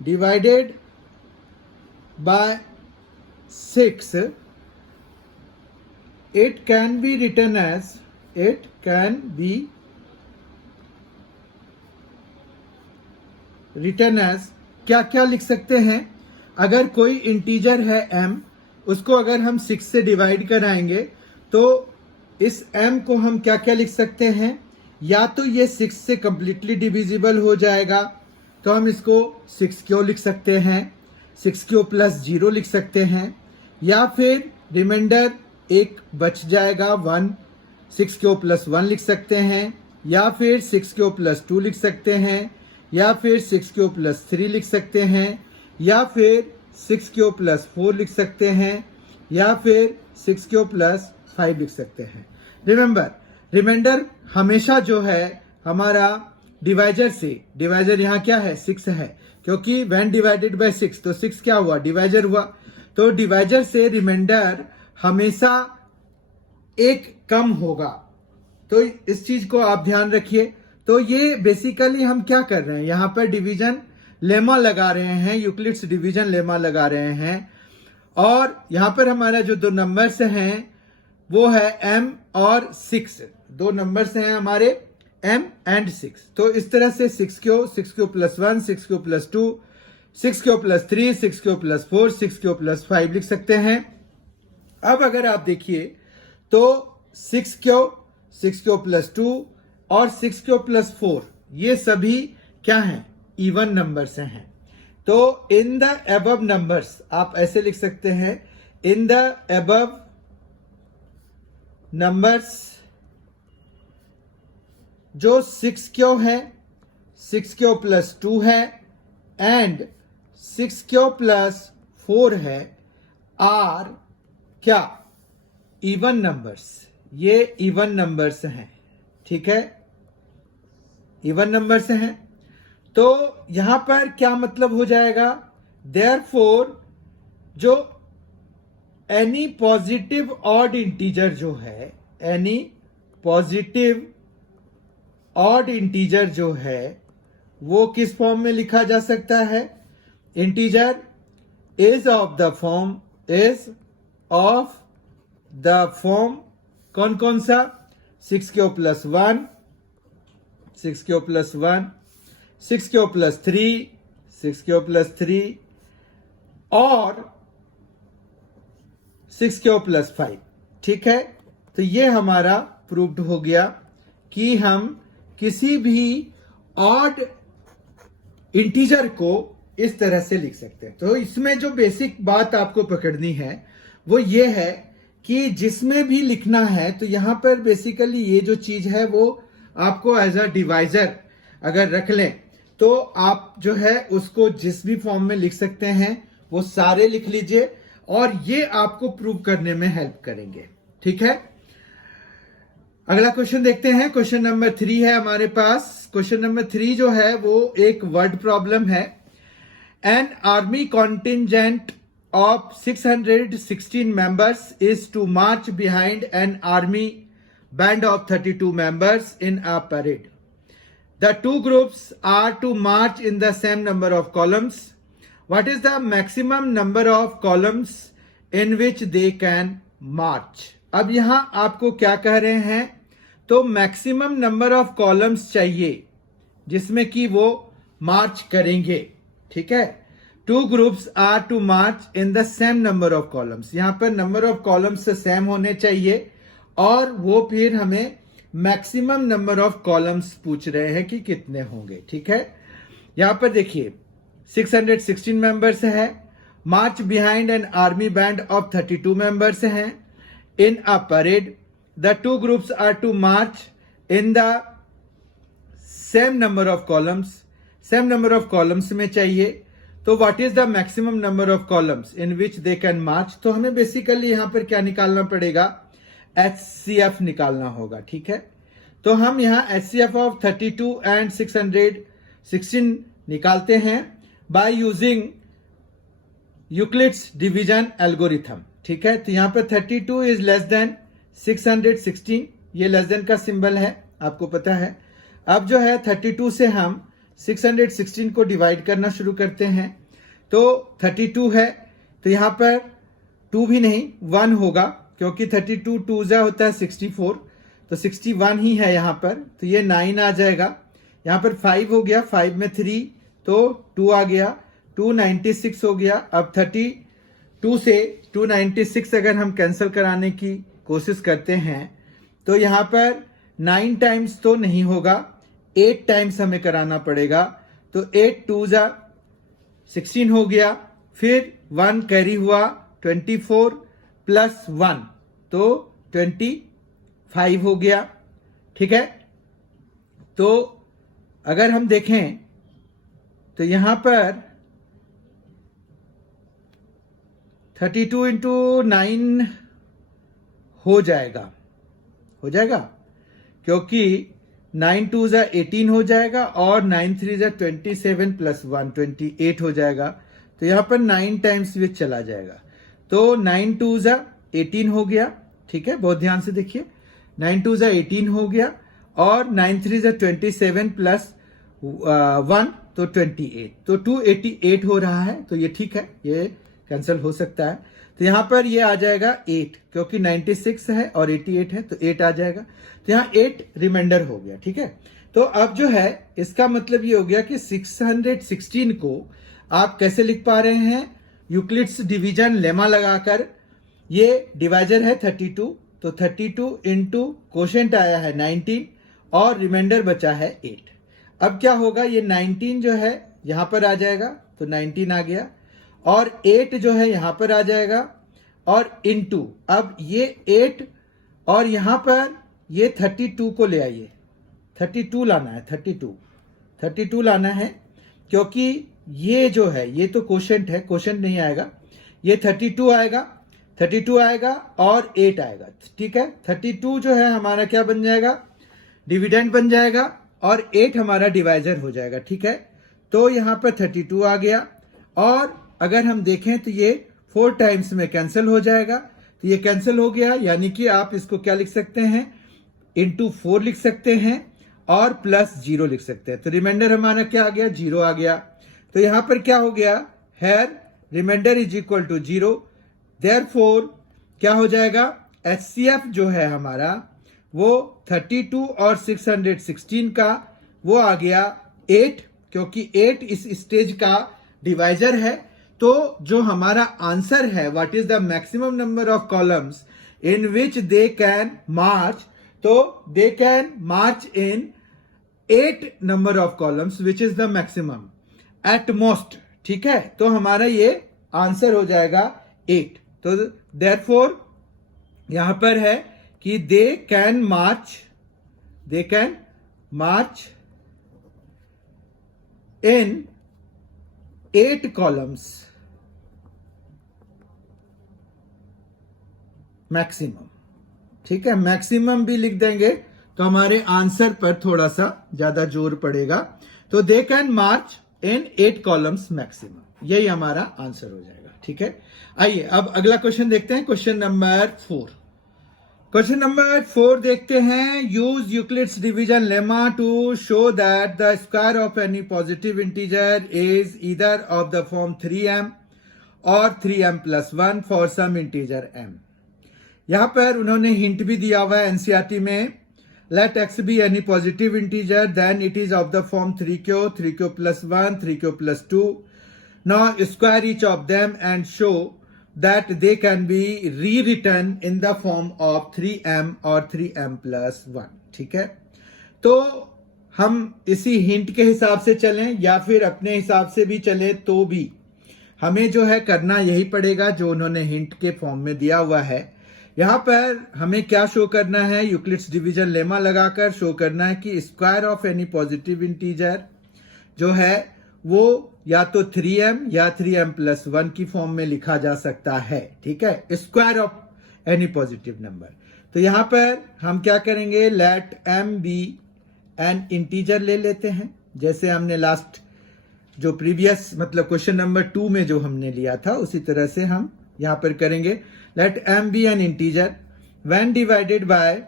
divided by 6, it can be written as, it can be written as, क्या क्या लिख सकते हैं, अगर कोई इंटीजर है m, उसको अगर हम 6 से डिवाइड कराएंगे तो इस m को हम क्या क्या लिख सकते हैं, या तो ये 6 से कंप्लीटली डिविजिबल हो जाएगा तो हम इसको 6q लिख सकते हैं, 6q प्लस 0 लिख सकते हैं, या फिर रिमाइंडर एक बच जाएगा 1, 6q प्लस 1 लिख सकते हैं, या फिर 6q प्लस 2 लिख सकते हैं, या फिर 6q प्लस 3 लिख सकते हैं, या फिर 6q प्लस 4 लिख सकते हैं, या फिर 6q प्लस 5 लिख सकते हैं। रिमेंबर, रिमाइंडर हमेशा जो है हमारा डिवाइजर से, डिवाइजर यहाँ क्या है 6 है, क्योंकि when डिवाइडेड बाय 6 तो 6 क्या हुआ, डिवाइजर हुआ। तो डिवाइजर से रिमाइंडर हमेशा एक कम होगा, तो इस चीज को आप ध्यान रखिए। तो ये बेसिकली हम क्या कर रहे हैं, यहाँ पर डिवीजन लेमा लगा रहे हैं, यूक्लिड्स डिवीजन लेमा लगा रहे हैं। और यहाँ पर हमारा जो दो नंबर्स हैं वो है m और 6, दो नंबर्स हैं हमारे m एंड 6। तो इस तरह से 6q, 6q plus 1, 6q plus 2, 6q plus 3, 6q plus 4, 6q plus 5 लिख सकते हैं। अब अगर आप देखिए तो 6q, 6q प्लस 2 और 6q प्लस 4 ये सभी क्या हैं, इवन नंबर्स हैं। तो इन द अबव नंबर्स आप ऐसे लिख सकते हैं, इन द अबव नंबर्स जो 6q है, 6q प्लस 2 है एंड 6q प्लस 4 है, आर क्या, इवन नंबर्स। ये इवन नंबर्स हैं, ठीक है, इवन नंबर्स हैं। तो यहां पर क्या मतलब हो जाएगा, देयरफॉर जो एनी पॉजिटिव ऑड इंटीजर जो है, एनी पॉजिटिव ऑड इंटीजर जो है वो किस फॉर्म में लिखा जा सकता है, integer is of the form, is of the form कौन कौन सा, 6q plus 1, 6q plus 1, 6q plus 3, 6q plus 3 और 6q प्लस 5, ठीक है। तो ये हमारा प्रूव्ड हो गया कि हम किसी भी ऑड इंटीजर को इस तरह से लिख सकते हैं। तो इसमें जो बेसिक बात आपको पकड़नी है वो ये है कि जिसमें भी लिखना है तो यहां पर बेसिकली ये जो चीज है वो आपको एज अ डिवाइजर अगर रख लें तो आप जो है उसको जिस भी फॉर्म में लिख सकते हैं वो सारे लिख लीजिए और ये आपको प्रूव करने में हेल्प करेंगे। ठीक है, अगला क्वेश्चन देखते हैं। क्वेश्चन नंबर 3 है हमारे पास। क्वेश्चन नंबर 3 जो है वो एक वर्ड प्रॉब्लम है। An army contingent of 616 members is to march behind an army band of 32 members in a parade. The two groups are to march in the same number of columns. What is the maximum number of columns in which they can march? अब यहां आपको क्या कह रहे हैं, तो maximum number of columns चाहिए जिसमें कि वो मार्च करेंगे। ठीक है, two groups are to march in the same number of columns. यहां पर नंबर ऑफ कॉलम्स से सेम होने चाहिए और वो फिर हमें मैक्सिमम नंबर ऑफ कॉलम्स पूछ रहे हैं कि कितने होंगे। ठीक है, यहां पर देखिए 616 मेंबर्स है, march behind an army band of 32 members हैं in a parade. The two groups are to march in the same number of columns. Same number of columns में चाहिए, तो what is the maximum number of columns in which they can march. तो हमें basically यहां पर क्या निकालना पड़ेगा, HCF निकालना होगा। ठीक है, तो हम यहां HCF ऑफ 32 एंड 616 निकालते हैं by using Euclid's division algorithm. ठीक है, तो यहां पर 32 इज लेस देन 616, ये लेस देन का सिंबल है, आपको पता है। अब जो है 32 से हम 616 को डिवाइड करना शुरू करते हैं, तो 32 है तो यहां पर 2 भी नहीं 1 होगा, क्योंकि 32 2 जा होता है 64, तो 61 ही है यहां पर, तो ये 9 आ जाएगा। यहां पर 5 हो गया, 5 में 3 तो 2 आ गया, 296 हो गया। अब 32 से 296 अगर हम कैंसिल कराने की कोशिश करते हैं तो यहां पर 9 टाइम्स तो नहीं होगा, 8 टाइम्स हमें कराना पड़ेगा। तो 8 2 जा 16 हो गया, फिर 1 कैरी हुआ 24 प्लस 1 तो 25 हो गया। ठीक है, तो अगर हम देखें तो यहां पर 32 इंटू 9 हो जाएगा, क्योंकि 9 2 जा 18 हो जाएगा और 9 3 जा 27 प्लस 1 28 हो जाएगा। तो यहां पर 9 टाइम्स ये चला जाएगा, तो 9 2 जा 18 हो गया। ठीक है, बहुत ध्यान से देखिए, 9 2 जा 18 हो गया और 9 3 जा 27 प्लस 1 तो 28, तो 288 हो रहा है। तो ये ठीक है, ये कैंसिल हो सकता है। तो यहां पर ये आ जाएगा 8, क्योंकि 96 है और 88 है तो 8 आ जाएगा, तो यहां 8 रिमाइंडर हो गया। ठीक है, तो अब जो है इसका मतलब ये हो गया कि 616 को आप कैसे लिख पा रहे हैं, यूक्लिड्स डिवीजन लेमा लगाकर। ये डिवाइजर है 32, तो 32 इंटू कोशेंट आया है 19 और रिमाइंडर बचा है 8। अब क्या होगा, ये 19 जो है यहां पर आ जाएगा, तो 19 आ गया, और 8 जो है यहां पर आ जाएगा और इनटू, अब ये 8 और यहां पर ये 32 को ले आइए, 32 लाना है, 32 लाना है, क्योंकि ये जो है ये तो कोशेंट है, कोशेंट नहीं आएगा, ये 32 आएगा और 8 आएगा। ठीक है, 32 जो है हमारा क्या बन जाएगा, डिविडेंड बन जाएगा और 8 हमारा डिवाइजर हो जाएगा। ठीक है, तो यहां पर 32 आ गया, और अगर हम देखें तो ये 4 टाइम्स में कैंसिल हो जाएगा, तो ये कैंसिल हो गया, यानी कि आप इसको क्या लिख सकते हैं, इंटू 4 लिख सकते हैं और प्लस 0 लिख सकते हैं। तो रिमाइंडर हमारा क्या आ गया, 0 आ गया। तो यहां पर क्या हो गया, here remainder is equal to 0, therefore क्या हो जाएगा, HCF जो है हमारा वो 32 और 616 का वो आ गया 8, क्योंकि 8 इस स्टेज का डिवाइजर है। तो जो हमारा आंसर है, what is the maximum number of columns in which they can march, तो they can march in 8 number of columns which is the maximum at most. ठीक है, तो हमारा ये आंसर हो जाएगा 8। तो देयरफॉर यहां पर है कि दे can march in 8 columns maximum. ठीक है, मैक्सिमम भी लिख देंगे तो हमारे आंसर पर थोड़ा सा ज्यादा जोर पड़ेगा। तो they can march in 8 columns maximum, यही हमारा आंसर हो जाएगा। ठीक है, आइए अब अगला क्वेश्चन देखते हैं, क्वेश्चन नंबर 4। क्वेश्चन नंबर 4 देखते हैं, use Euclid's division lemma to show that the square of any positive integer is either of the form 3m और 3m+1 for some integer m। यहां पर उन्होंने हिंट भी दिया हुआ है एनसीईआरटी में, let x be any positive integer then it is of the form 3q, 3q+1, 3q+2। Now square each of them and show that they can be rewritten in the form of 3m और 3m+1। ठीक है, तो हम इसी hint के हिसाब से चलें या फिर अपने हिसाब से भी चलें तो भी हमें जो है करना यही पड़ेगा जो उन्होंने हिंट के फॉर्म में दिया हुआ है। यहां पर हमें क्या शो करना है, यूक्लिड्स डिवीजन लेमा लगाकर शो करना है कि square of any positive integer जो है वो या तो 3m या 3m+1 की फॉर्म में लिखा जा सकता है। ठीक है, square of any positive number. तो यहां पर हम क्या करेंगे, let m be an integer ले लेते हैं, जैसे हमने लास्ट जो प्रीवियस मतलब क्वेश्चन नंबर 2 में जो हमने लिया था उसी तरह से हम यहां पर करेंगे। Let m be an integer when divided by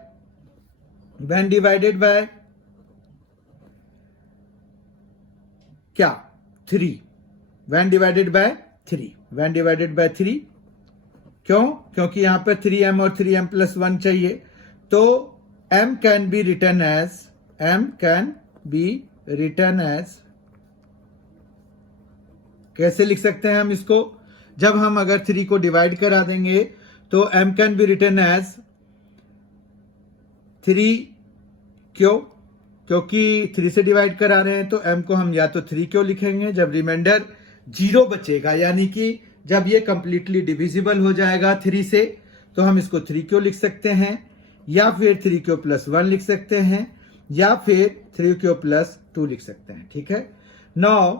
क्या 3, when divided by 3 क्यों, क्योंकि यहां पर 3m और 3m+1 चाहिए। तो m can be written as कैसे लिख सकते हैं हम इसको, जब हम अगर 3 को डिवाइड करा देंगे तो m can be written as 3q, क्योंकि 3 से डिवाइड करा रहे हैं तो m को हम या तो 3q लिखेंगे, जब रिमाइंडर 0 बचेगा यानी कि जब ये कंप्लीटली डिविजिबल हो जाएगा 3 से तो हम इसको 3q लिख सकते हैं, या फिर 3q+1 लिख सकते हैं, या फिर 3q+2 लिख सकते हैं। ठीक है, नाउ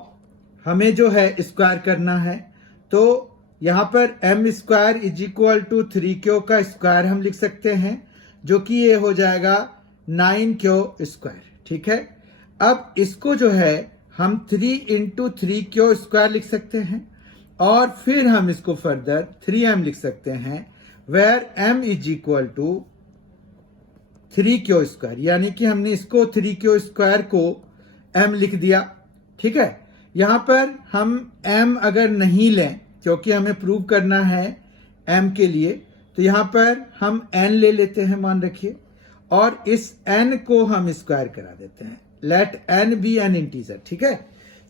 हमें जो है स्क्वायर करना है, तो यहां पर m² is equal to 3q का स्क्वायर हम लिख सकते हैं, जो कि ये हो जाएगा 9q²। ठीक है, अब इसको जो है हम 3 × 3q² लिख सकते हैं और फिर हम इसको फर्दर 3m लिख सकते हैं, where m is equal to 3q², यानी कि हमने इसको 3q² को m लिख दिया। ठीक है, यहां पर हम m अगर नहीं लें क्योंकि हमें प्रूव करना है m के लिए, तो यहां पर हम n ले लेते हैं, मान रखिए, और इस n को हम स्क्वायर करा देते हैं, let n be an integer. ठीक है,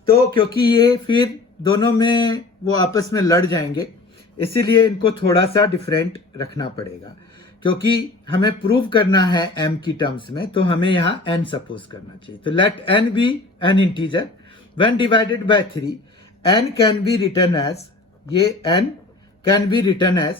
तो क्योंकि ये फिर दोनों में वो आपस में लड़ जाएंगे, इसीलिए इनको थोड़ा सा डिफरेंट रखना पड़ेगा, क्योंकि हमें प्रूव करना है m की टर्म्स में, तो हमें यहाँ n सपोज करना चाहिए। तो let n be an integer when divided by 3, n can be written as, ये n can be written as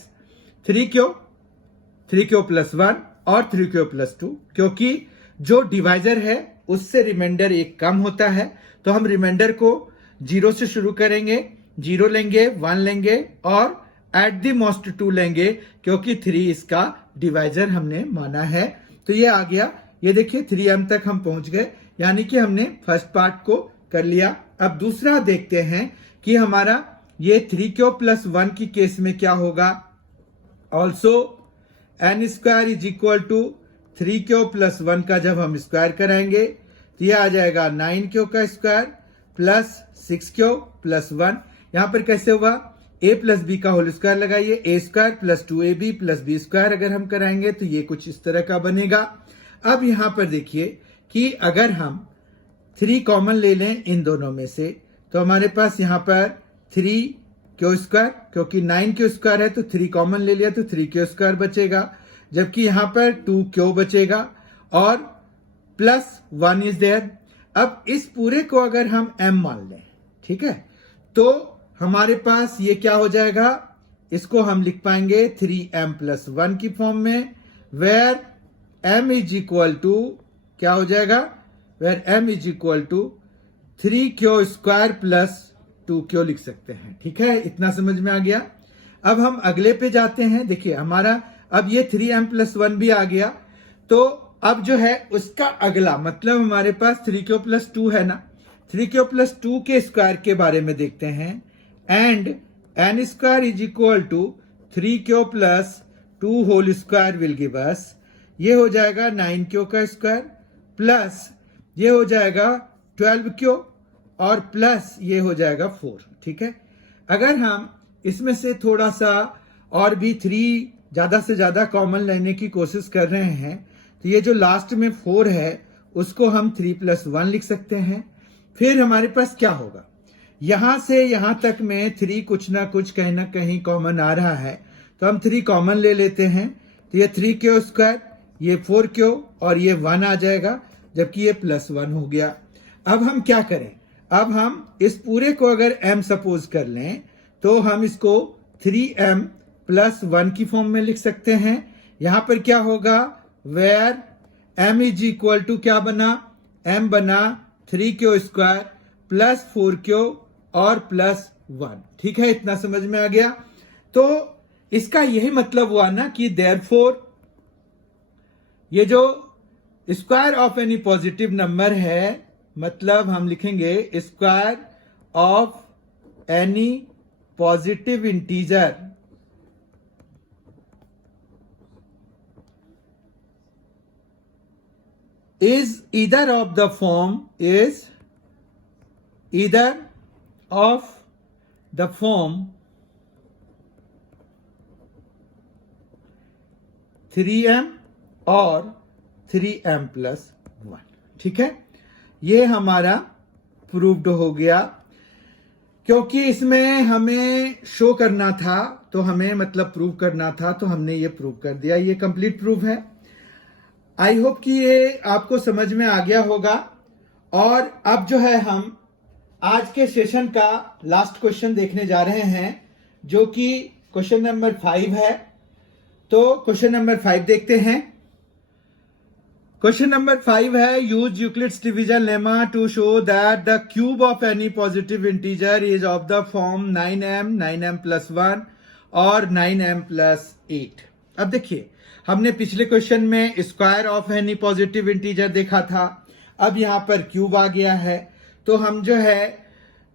3q+1 और 3q+2, क्योंकि जो डिवाइजर है उससे रिमाइंडर 1 कम होता है, तो हम रिमाइंडर को 0 से शुरू करेंगे, 0 लेंगे, 1 लेंगे और एट द मोस्ट 2 लेंगे, क्योंकि 3 इसका डिवाइजर हमने माना है। तो ये आ गया, ये देखिए 3m तक हम पहुंच गए, यानी कि हमने फर्स्ट पार्ट को कर लिया। अब दूसरा देखते हैं कि हमारा ये 3q+1 की केस में क्या होगा। Also n² is equal to 3q+1 का जब हम स्क्वायर कराएंगे तो यह आ जाएगा 9q² प्लस 6q+1। यहां पर कैसे हुआ, a + b का होल स्क्वायर लगाइए, a² + 2ab + b² अगर हम कराएंगे तो ये कुछ इस तरह का बनेगा। अब यहां पर देखिए कि अगर हम 3 कॉमन ले लें इन दोनों में से, तो हमारे पास यहां पर 3q², क्योंकि 9q² है तो 3 कॉमन ले लिया तो 3q² बचेगा, जबकि यहां पर 2q बचेगा और +1 इज देयर। अब इस पूरे को अगर हम m मान लें, ठीक है, तो हमारे पास ये क्या हो जाएगा, इसको हम लिख पाएंगे 3m+1 की फॉर्म में, where m is equal to क्या हो जाएगा, where m is equal to 3q² plus 2q लिख सकते हैं। ठीक है, इतना समझ में आ गया। अब हम अगले पे जाते हैं। देखिए हमारा अब ये 3m+1 भी आ गया। तो अब जो है उसका अगला मतलब हमारे पास 3q+2 है ना, 3q+2 के स्क्वायर के बारे में देखते हैं। And n square is equal to 3q+2 whole square will give us, ये हो जाएगा 9q का स्क्वायर प्लस ये हो जाएगा 12q और प्लस ये हो जाएगा 4। ठीक है, अगर हम इसमें से थोड़ा सा और भी 3 ज्यादा से ज्यादा कॉमन लेने की कोशिश कर रहे हैं तो ये जो लास्ट में 4 है उसको हम 3+1 लिख सकते हैं। फिर हमारे पास क्या होगा, यहां से यहां तक में 3 कुछ ना कुछ कहीं ना कहीं कॉमन आ रहा है तो हम 3 कॉमन ले लेते हैं। तो ये 3q स्क्वायर, ये 4q और ये 1 आ जाएगा, जबकि ये +1 हो गया। अब हम क्या करें, अब हम इस पूरे को अगर m सपोज कर लें तो हम इसको 3m+1 की फॉर्म में लिख सकते हैं। यहां पर क्या होगा, where m is equal to क्या बना, m बना 3q स्क्वायर प्लस 4q और +1। ठीक है, इतना समझ में आ गया। तो इसका यही मतलब हुआ ना कि देयरफॉर ये जो square of any positive number है, मतलब हम लिखेंगे square of any positive integer is either of the form 3m और 3m+1। ठीक है, ये हमारा प्रूव्ड हो गया, क्योंकि इसमें हमें शो करना था तो हमें मतलब प्रूव करना था तो हमने ये प्रूव कर दिया। ये कंप्लीट प्रूफ है। आई होप कि ये आपको समझ में आ गया होगा। और अब जो है हम आज के सेशन का लास्ट क्वेश्चन देखने जा रहे हैं जो कि क्वेश्चन नंबर 5 है। तो क्वेश्चन नंबर 5 देखते हैं। क्वेश्चन नंबर 5 है, use Euclid's division lemma to show that the cube of any positive integer is of the form 9m, 9m+1 और 9m+8। अब देखिए, हमने पिछले क्वेश्चन में square of any positive integer देखा था, अब यहां पर क्यूब आ गया है। तो हम जो है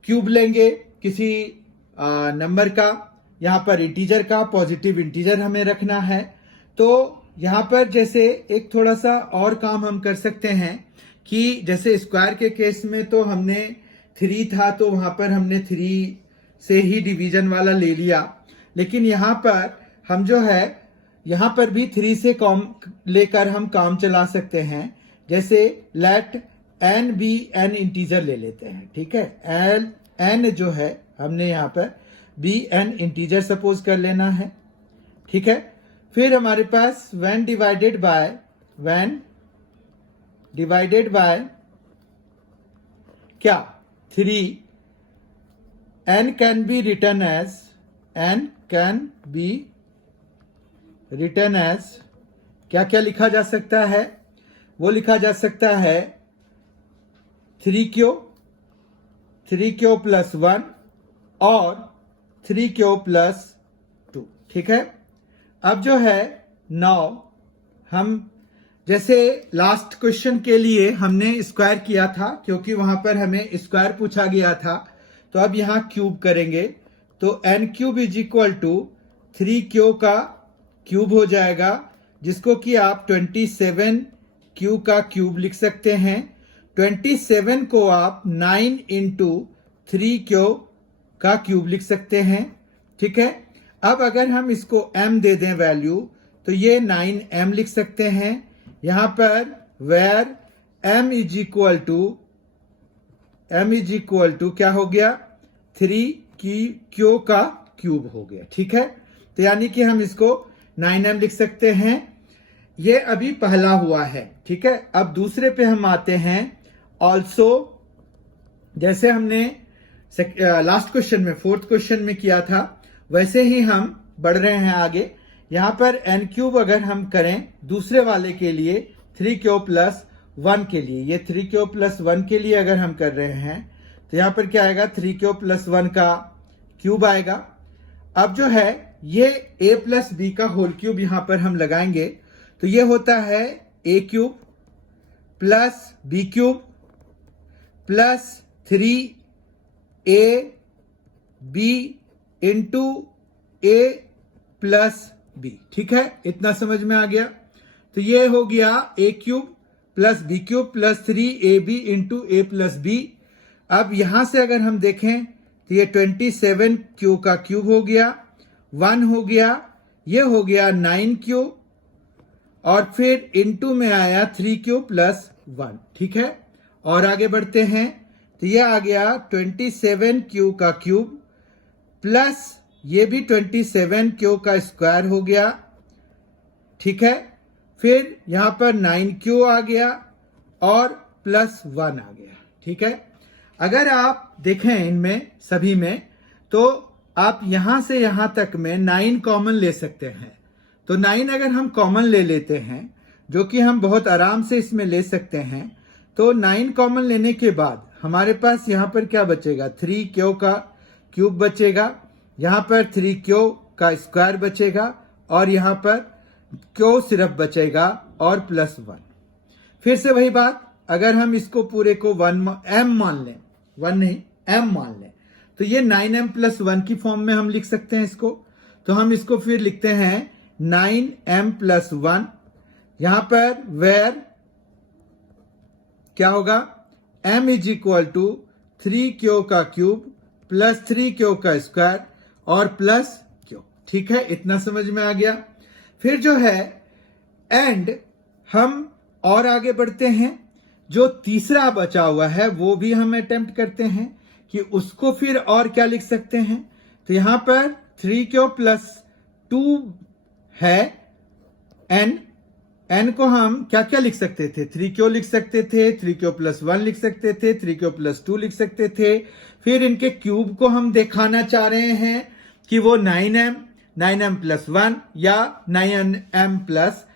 क्यूब लेंगे किसी नंबर का, यहां पर इंटीजर का, पॉजिटिव इंटीजर हमें रखना है। तो यहां पर जैसे एक थोड़ा सा और काम हम कर सकते हैं कि जैसे स्क्वायर के केस में तो हमने 3 था तो वहां पर हमने 3 से ही डिवीजन वाला ले लिया, लेकिन यहां पर हम जो है यहां पर भी 3 से कॉम लेकर हम काम चला सकते हैं। जैसे let n be n integer ले लेते हैं। ठीक है, n जो है हमने यहां पर bn इंटीजर सपोज कर लेना है। ठीक है, फिर हमारे पास when डिवाइडेड बाय क्या 3, n can be written as क्या क्या लिखा जा सकता है, वो लिखा जा सकता है 3q+1 और 3q+2। ठीक है, अब जो है नाउ हम जैसे लास्ट क्वेश्चन के लिए हमने स्क्वायर किया था क्योंकि वहां पर हमें स्क्वायर पूछा गया था, तो अब यहां क्यूब करेंगे तो n³ is equal to 3q का क्यूब हो जाएगा, जिसको कि आप 27q का क्यूब लिख सकते हैं। 27 को आप 9 × 3q का क्यूब लिख सकते हैं। ठीक है, अब अगर हम इसको m दे दें वैल्यू तो ये 9m लिख सकते हैं। यहां पर where m is equal to क्या हो गया, 3q का क्यूब हो गया। ठीक है, तो यानी कि हम इसको 9m लिख सकते हैं। ये अभी पहला हुआ है। ठीक है, अब दूसरे पे हम आते हैं। ऑल्सो जैसे हमने लास्ट क्वेश्चन में 4th क्वेश्चन में किया था वैसे ही हम बढ़ रहे हैं आगे। यहां पर n³ अगर हम करें दूसरे वाले के लिए 3q+1 के लिए, ये 3q+1 के लिए अगर हम कर रहे हैं तो यहां पर क्या आएगा, 3q+1 का क्यूब आएगा। अब जो है ये a प्लस बी का होल क्यूब यहां पर हम लगाएंगे तो ये होता है a cube plus b cube plus 3a b into a plus b. ठीक है, इतना समझ में आ गया। तो ये हो गया a cube plus b cube plus 3ab into a plus b. अब यहां से अगर हम देखें तो ये 27 क्यू का क्यूब हो गया, 1 हो गया, ये हो गया 9 क्यू और फिर इंटू में आया 3 क्यू प्लस 1। ठीक है, और आगे बढ़ते हैं तो ये आ गया 27 क्यू का क्यूब प्लस ये भी 27 क्यू का स्क्वायर हो गया। ठीक है, फिर यहां पर 9 क्यू आ गया और प्लस 1 आ गया। ठीक है, अगर आप देखें इनमें सभी में तो आप यहां से यहां तक में 9 कॉमन ले सकते हैं। तो 9 अगर हम कॉमन ले लेते हैं, जो कि हम बहुत आराम से इसमें ले सकते हैं, तो 9 कॉमन लेने के बाद हमारे पास यहां पर क्या बचेगा, 3 क्यू का क्यूब बचेगा, यहां पर 3 क्यू का स्क्वायर बचेगा और यहां पर क्यू सिर्फ बचेगा और प्लस 1। फिर से वही बात, अगर हम इसको पूरे को m मान लें, 1 नहीं m मान लें, तो ये 9m प्लस 1 की फॉर्म में हम लिख सकते हैं इसको। तो हम इसको फिर लिखते हैं 9m प्लस 1, यहां पर वेयर क्या होगा, m is equal to 3 q का क्यूब प्लस 3 क्यू का स्क्वायर और प्लस क्यू। ठीक है, इतना समझ में आ गया। फिर जो है एंड हम और आगे बढ़ते हैं, जो तीसरा बचा हुआ है वो भी हम अटेम्प्ट करते हैं कि उसको फिर और क्या लिख सकते हैं। तो यहां पर 3 क्यू प्लस 2 है n को हम क्या क्या लिख सकते थे, 3 क्यू लिख सकते थे, 3 क्यू प्लस 1 लिख सकते थे, 3 क्यू प्लस 2 लिख सकते थे। फिर इनके क्यूब को हम दिखाना चाह रहे हैं कि वो 9m प्लस 1 या 9m प्लस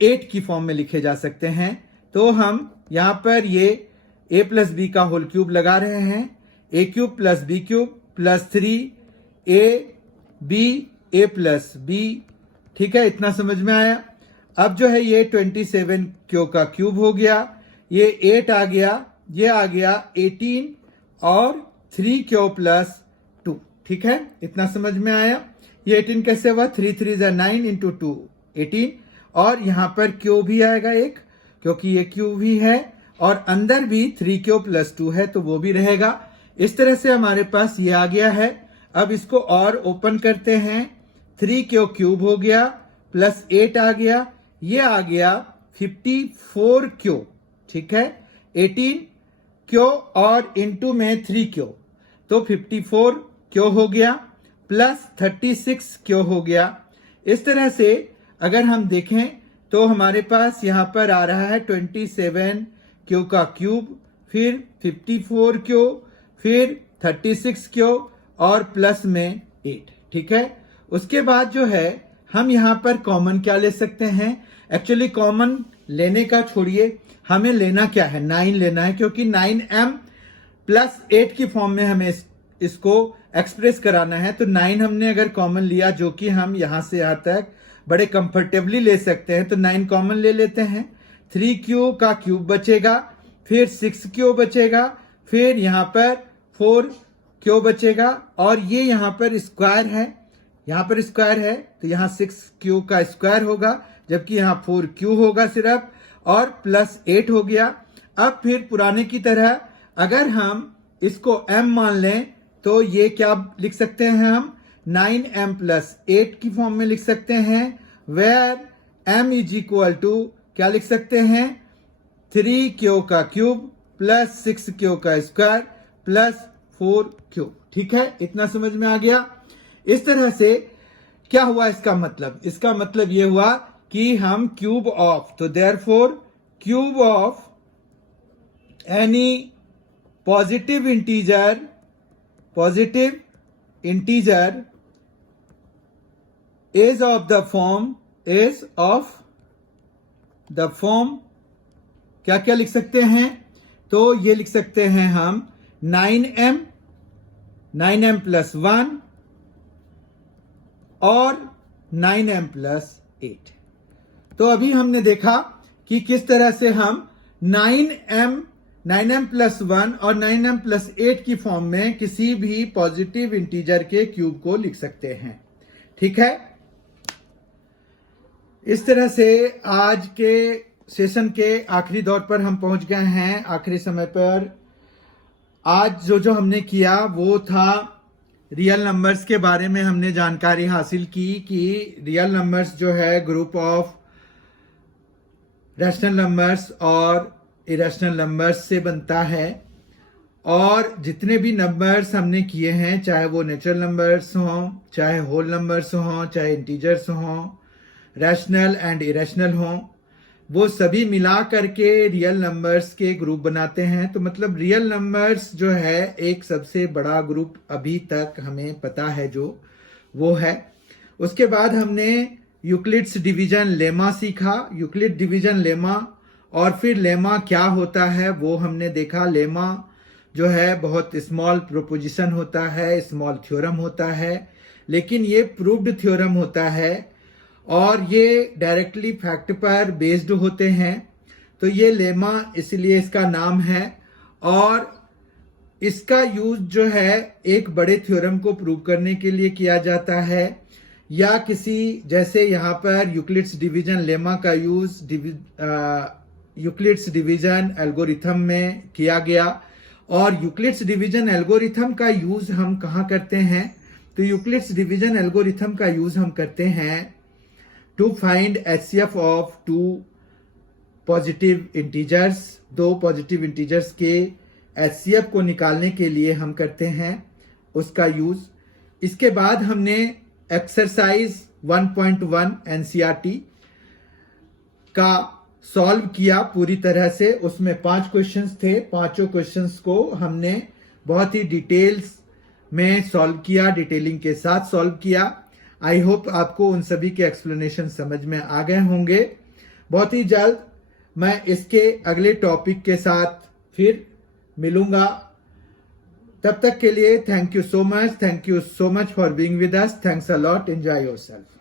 8 की फॉर्म में लिखे जा सकते हैं। तो हम यहां पर ये a प्लस बी का होल क्यूब लगा रहे हैं, a cube plus b cube plus 3ab a plus b. ठीक है, इतना समझ में आया। अब जो है ये 27 क्यू का क्यूब हो गया, ये 8 आ गया, ये आ गया 18 और 3 क्यू प्लस 2। ठीक है, इतना समझ में आया। ये 18 कैसे हुआ, 3 3 जा 9 इंटू 2 18 और यहां पर क्यू भी आएगा एक, क्योंकि ये क्यू भी है और अंदर भी 3 क्यू प्लस 2 है तो वो भी रहेगा। इस तरह से हमारे पास ये आ गया है। अब इसको और ओपन करते हैं, 3 क्यू क्यूब हो गया प्लस 8 आ गया, ये आ गया 54 क्यू। ठीक है, 18 क्यू और इंटू में 3 क्यू तो 54 क्यू हो गया प्लस 36 क्यू हो गया। इस तरह से अगर हम देखें तो हमारे पास यहां पर आ रहा है 27 क्यू का क्यूब, फिर 54 क्यू, फिर 36 क्यू और प्लस में 8। ठीक है, उसके बाद जो है हम यहां पर कॉमन क्या ले सकते हैं। एक्चुअली कॉमन लेने का छोड़िए, हमें लेना क्या है, 9 लेना है, क्योंकि 9m प्लस 8 की फॉर्म में हमें इसको एक्सप्रेस कराना है। तो 9 हमने अगर कॉमन लिया, जो कि हम यहां से यहां तक बड़े कंफर्टेबली ले सकते हैं, तो 9 कॉमन ले लेते हैं। 3 क्यू का क्यूब बचेगा, फिर 6 क्यू बचेगा, फिर यहां पर 4 क्यू बचेगा और ये यहां पर स्क्वायर है, यहां पर स्क्वायर है तो यहां 6 क्यू का स्क्वायर होगा, जबकि यहां 4 क्यू होगा सिर्फ और प्लस 8 हो गया। अब फिर पुराने की तरह अगर हम इसको m मान लें तो ये क्या लिख सकते हैं, हम 9m प्लस 8 की फॉर्म में लिख सकते हैं, where m is equal to क्या लिख सकते हैं, 3 क्यू का क्यूब प्लस 6 क्यू का स्क्वायर प्लस 4 क्यू। ठीक है, इतना समझ में आ गया। इस तरह से क्या हुआ, इसका मतलब ये हुआ कि हम क्यूब ऑफ, तो therefore cube of any positive integer is of the form क्या क्या लिख सकते हैं, तो ये लिख सकते हैं हम 9m प्लस 1 और 9m+8। तो अभी हमने देखा कि किस तरह से हम 9m+1 और 9m+8 की फॉर्म में किसी भी पॉजिटिव इंटीजर के क्यूब को लिख सकते हैं। ठीक है, इस तरह से आज के सेशन के आखिरी दौर पर हम पहुंच गए हैं, आखिरी समय पर। आज जो हमने किया वो था रियल नंबर्स के बारे में हमने जानकारी हासिल की कि रियल नंबर्स जो है ग्रुप ऑफ रैशनल नंबर्स और इरेशनल नंबर्स से बनता है। और जितने भी नंबर्स हमने किए हैं, चाहे वो नेचुरल नंबर्स हों, चाहे होल नंबर्स हों, चाहे इंटीजर्स हों, रैशनल एंड इरेशनल हों, वो सभी मिला करके रियल नंबर्स के ग्रुप बनाते हैं। तो मतलब रियल नंबर्स जो है एक सबसे बड़ा ग्रुप अभी तक हमें पता है जो वो है। उसके बाद हमने यूक्लिड्स डिवीजन लेमा सीखा, यूक्लिड डिवीजन लेमा, और फिर लेमा क्या होता है वो हमने देखा। लेमा जो है बहुत स्मॉल प्रोपोजिशन होता है, स्मॉल थ्योरम होता है, लेकिन ये प्रूव्ड थ्योरम होता है और ये डायरेक्टली फैक्ट पर बेस्ड होते हैं। तो ये लेमा इसलिए इसका नाम है। और इसका यूज जो है एक बड़े थ्योरम को प्रूव करने के लिए किया जाता है, या किसी जैसे यहाँ पर यूक्लिड्स डिवीजन लेमा का यूज यूक्लिड्स डिवीजन एल्गोरिथम में किया गया। और यूक्लिड्स डिवीजन एल्गोरिथम का यूज हम कहाँ करते हैं? तो यूक्लिड्स डिवीजन एल्गोरिथम का यूज हम करते हैं to find HCF of two positive integers. दो पॉजिटिव इंटीजर्स के HCF को निकालने के लिए हम करते हैं उसका यूज। इसके बाद हमने एक्सरसाइज 1.1 NCERT का सॉल्व किया पूरी तरह से। उसमें 5 क्वेश्चंस थे, पांचों क्वेश्चंस को हमने बहुत ही डिटेल्स में सॉल्व किया, डिटेलिंग के साथ सॉल्व किया। आई होप आपको उन सभी के एक्सप्लेनेशन समझ में आ गए होंगे। बहुत ही जल्द मैं इसके अगले टॉपिक के साथ फिर मिलूंगा। तब तक के लिए thank you so much, thank you so much for being with us, thanks a lot, enjoy yourself.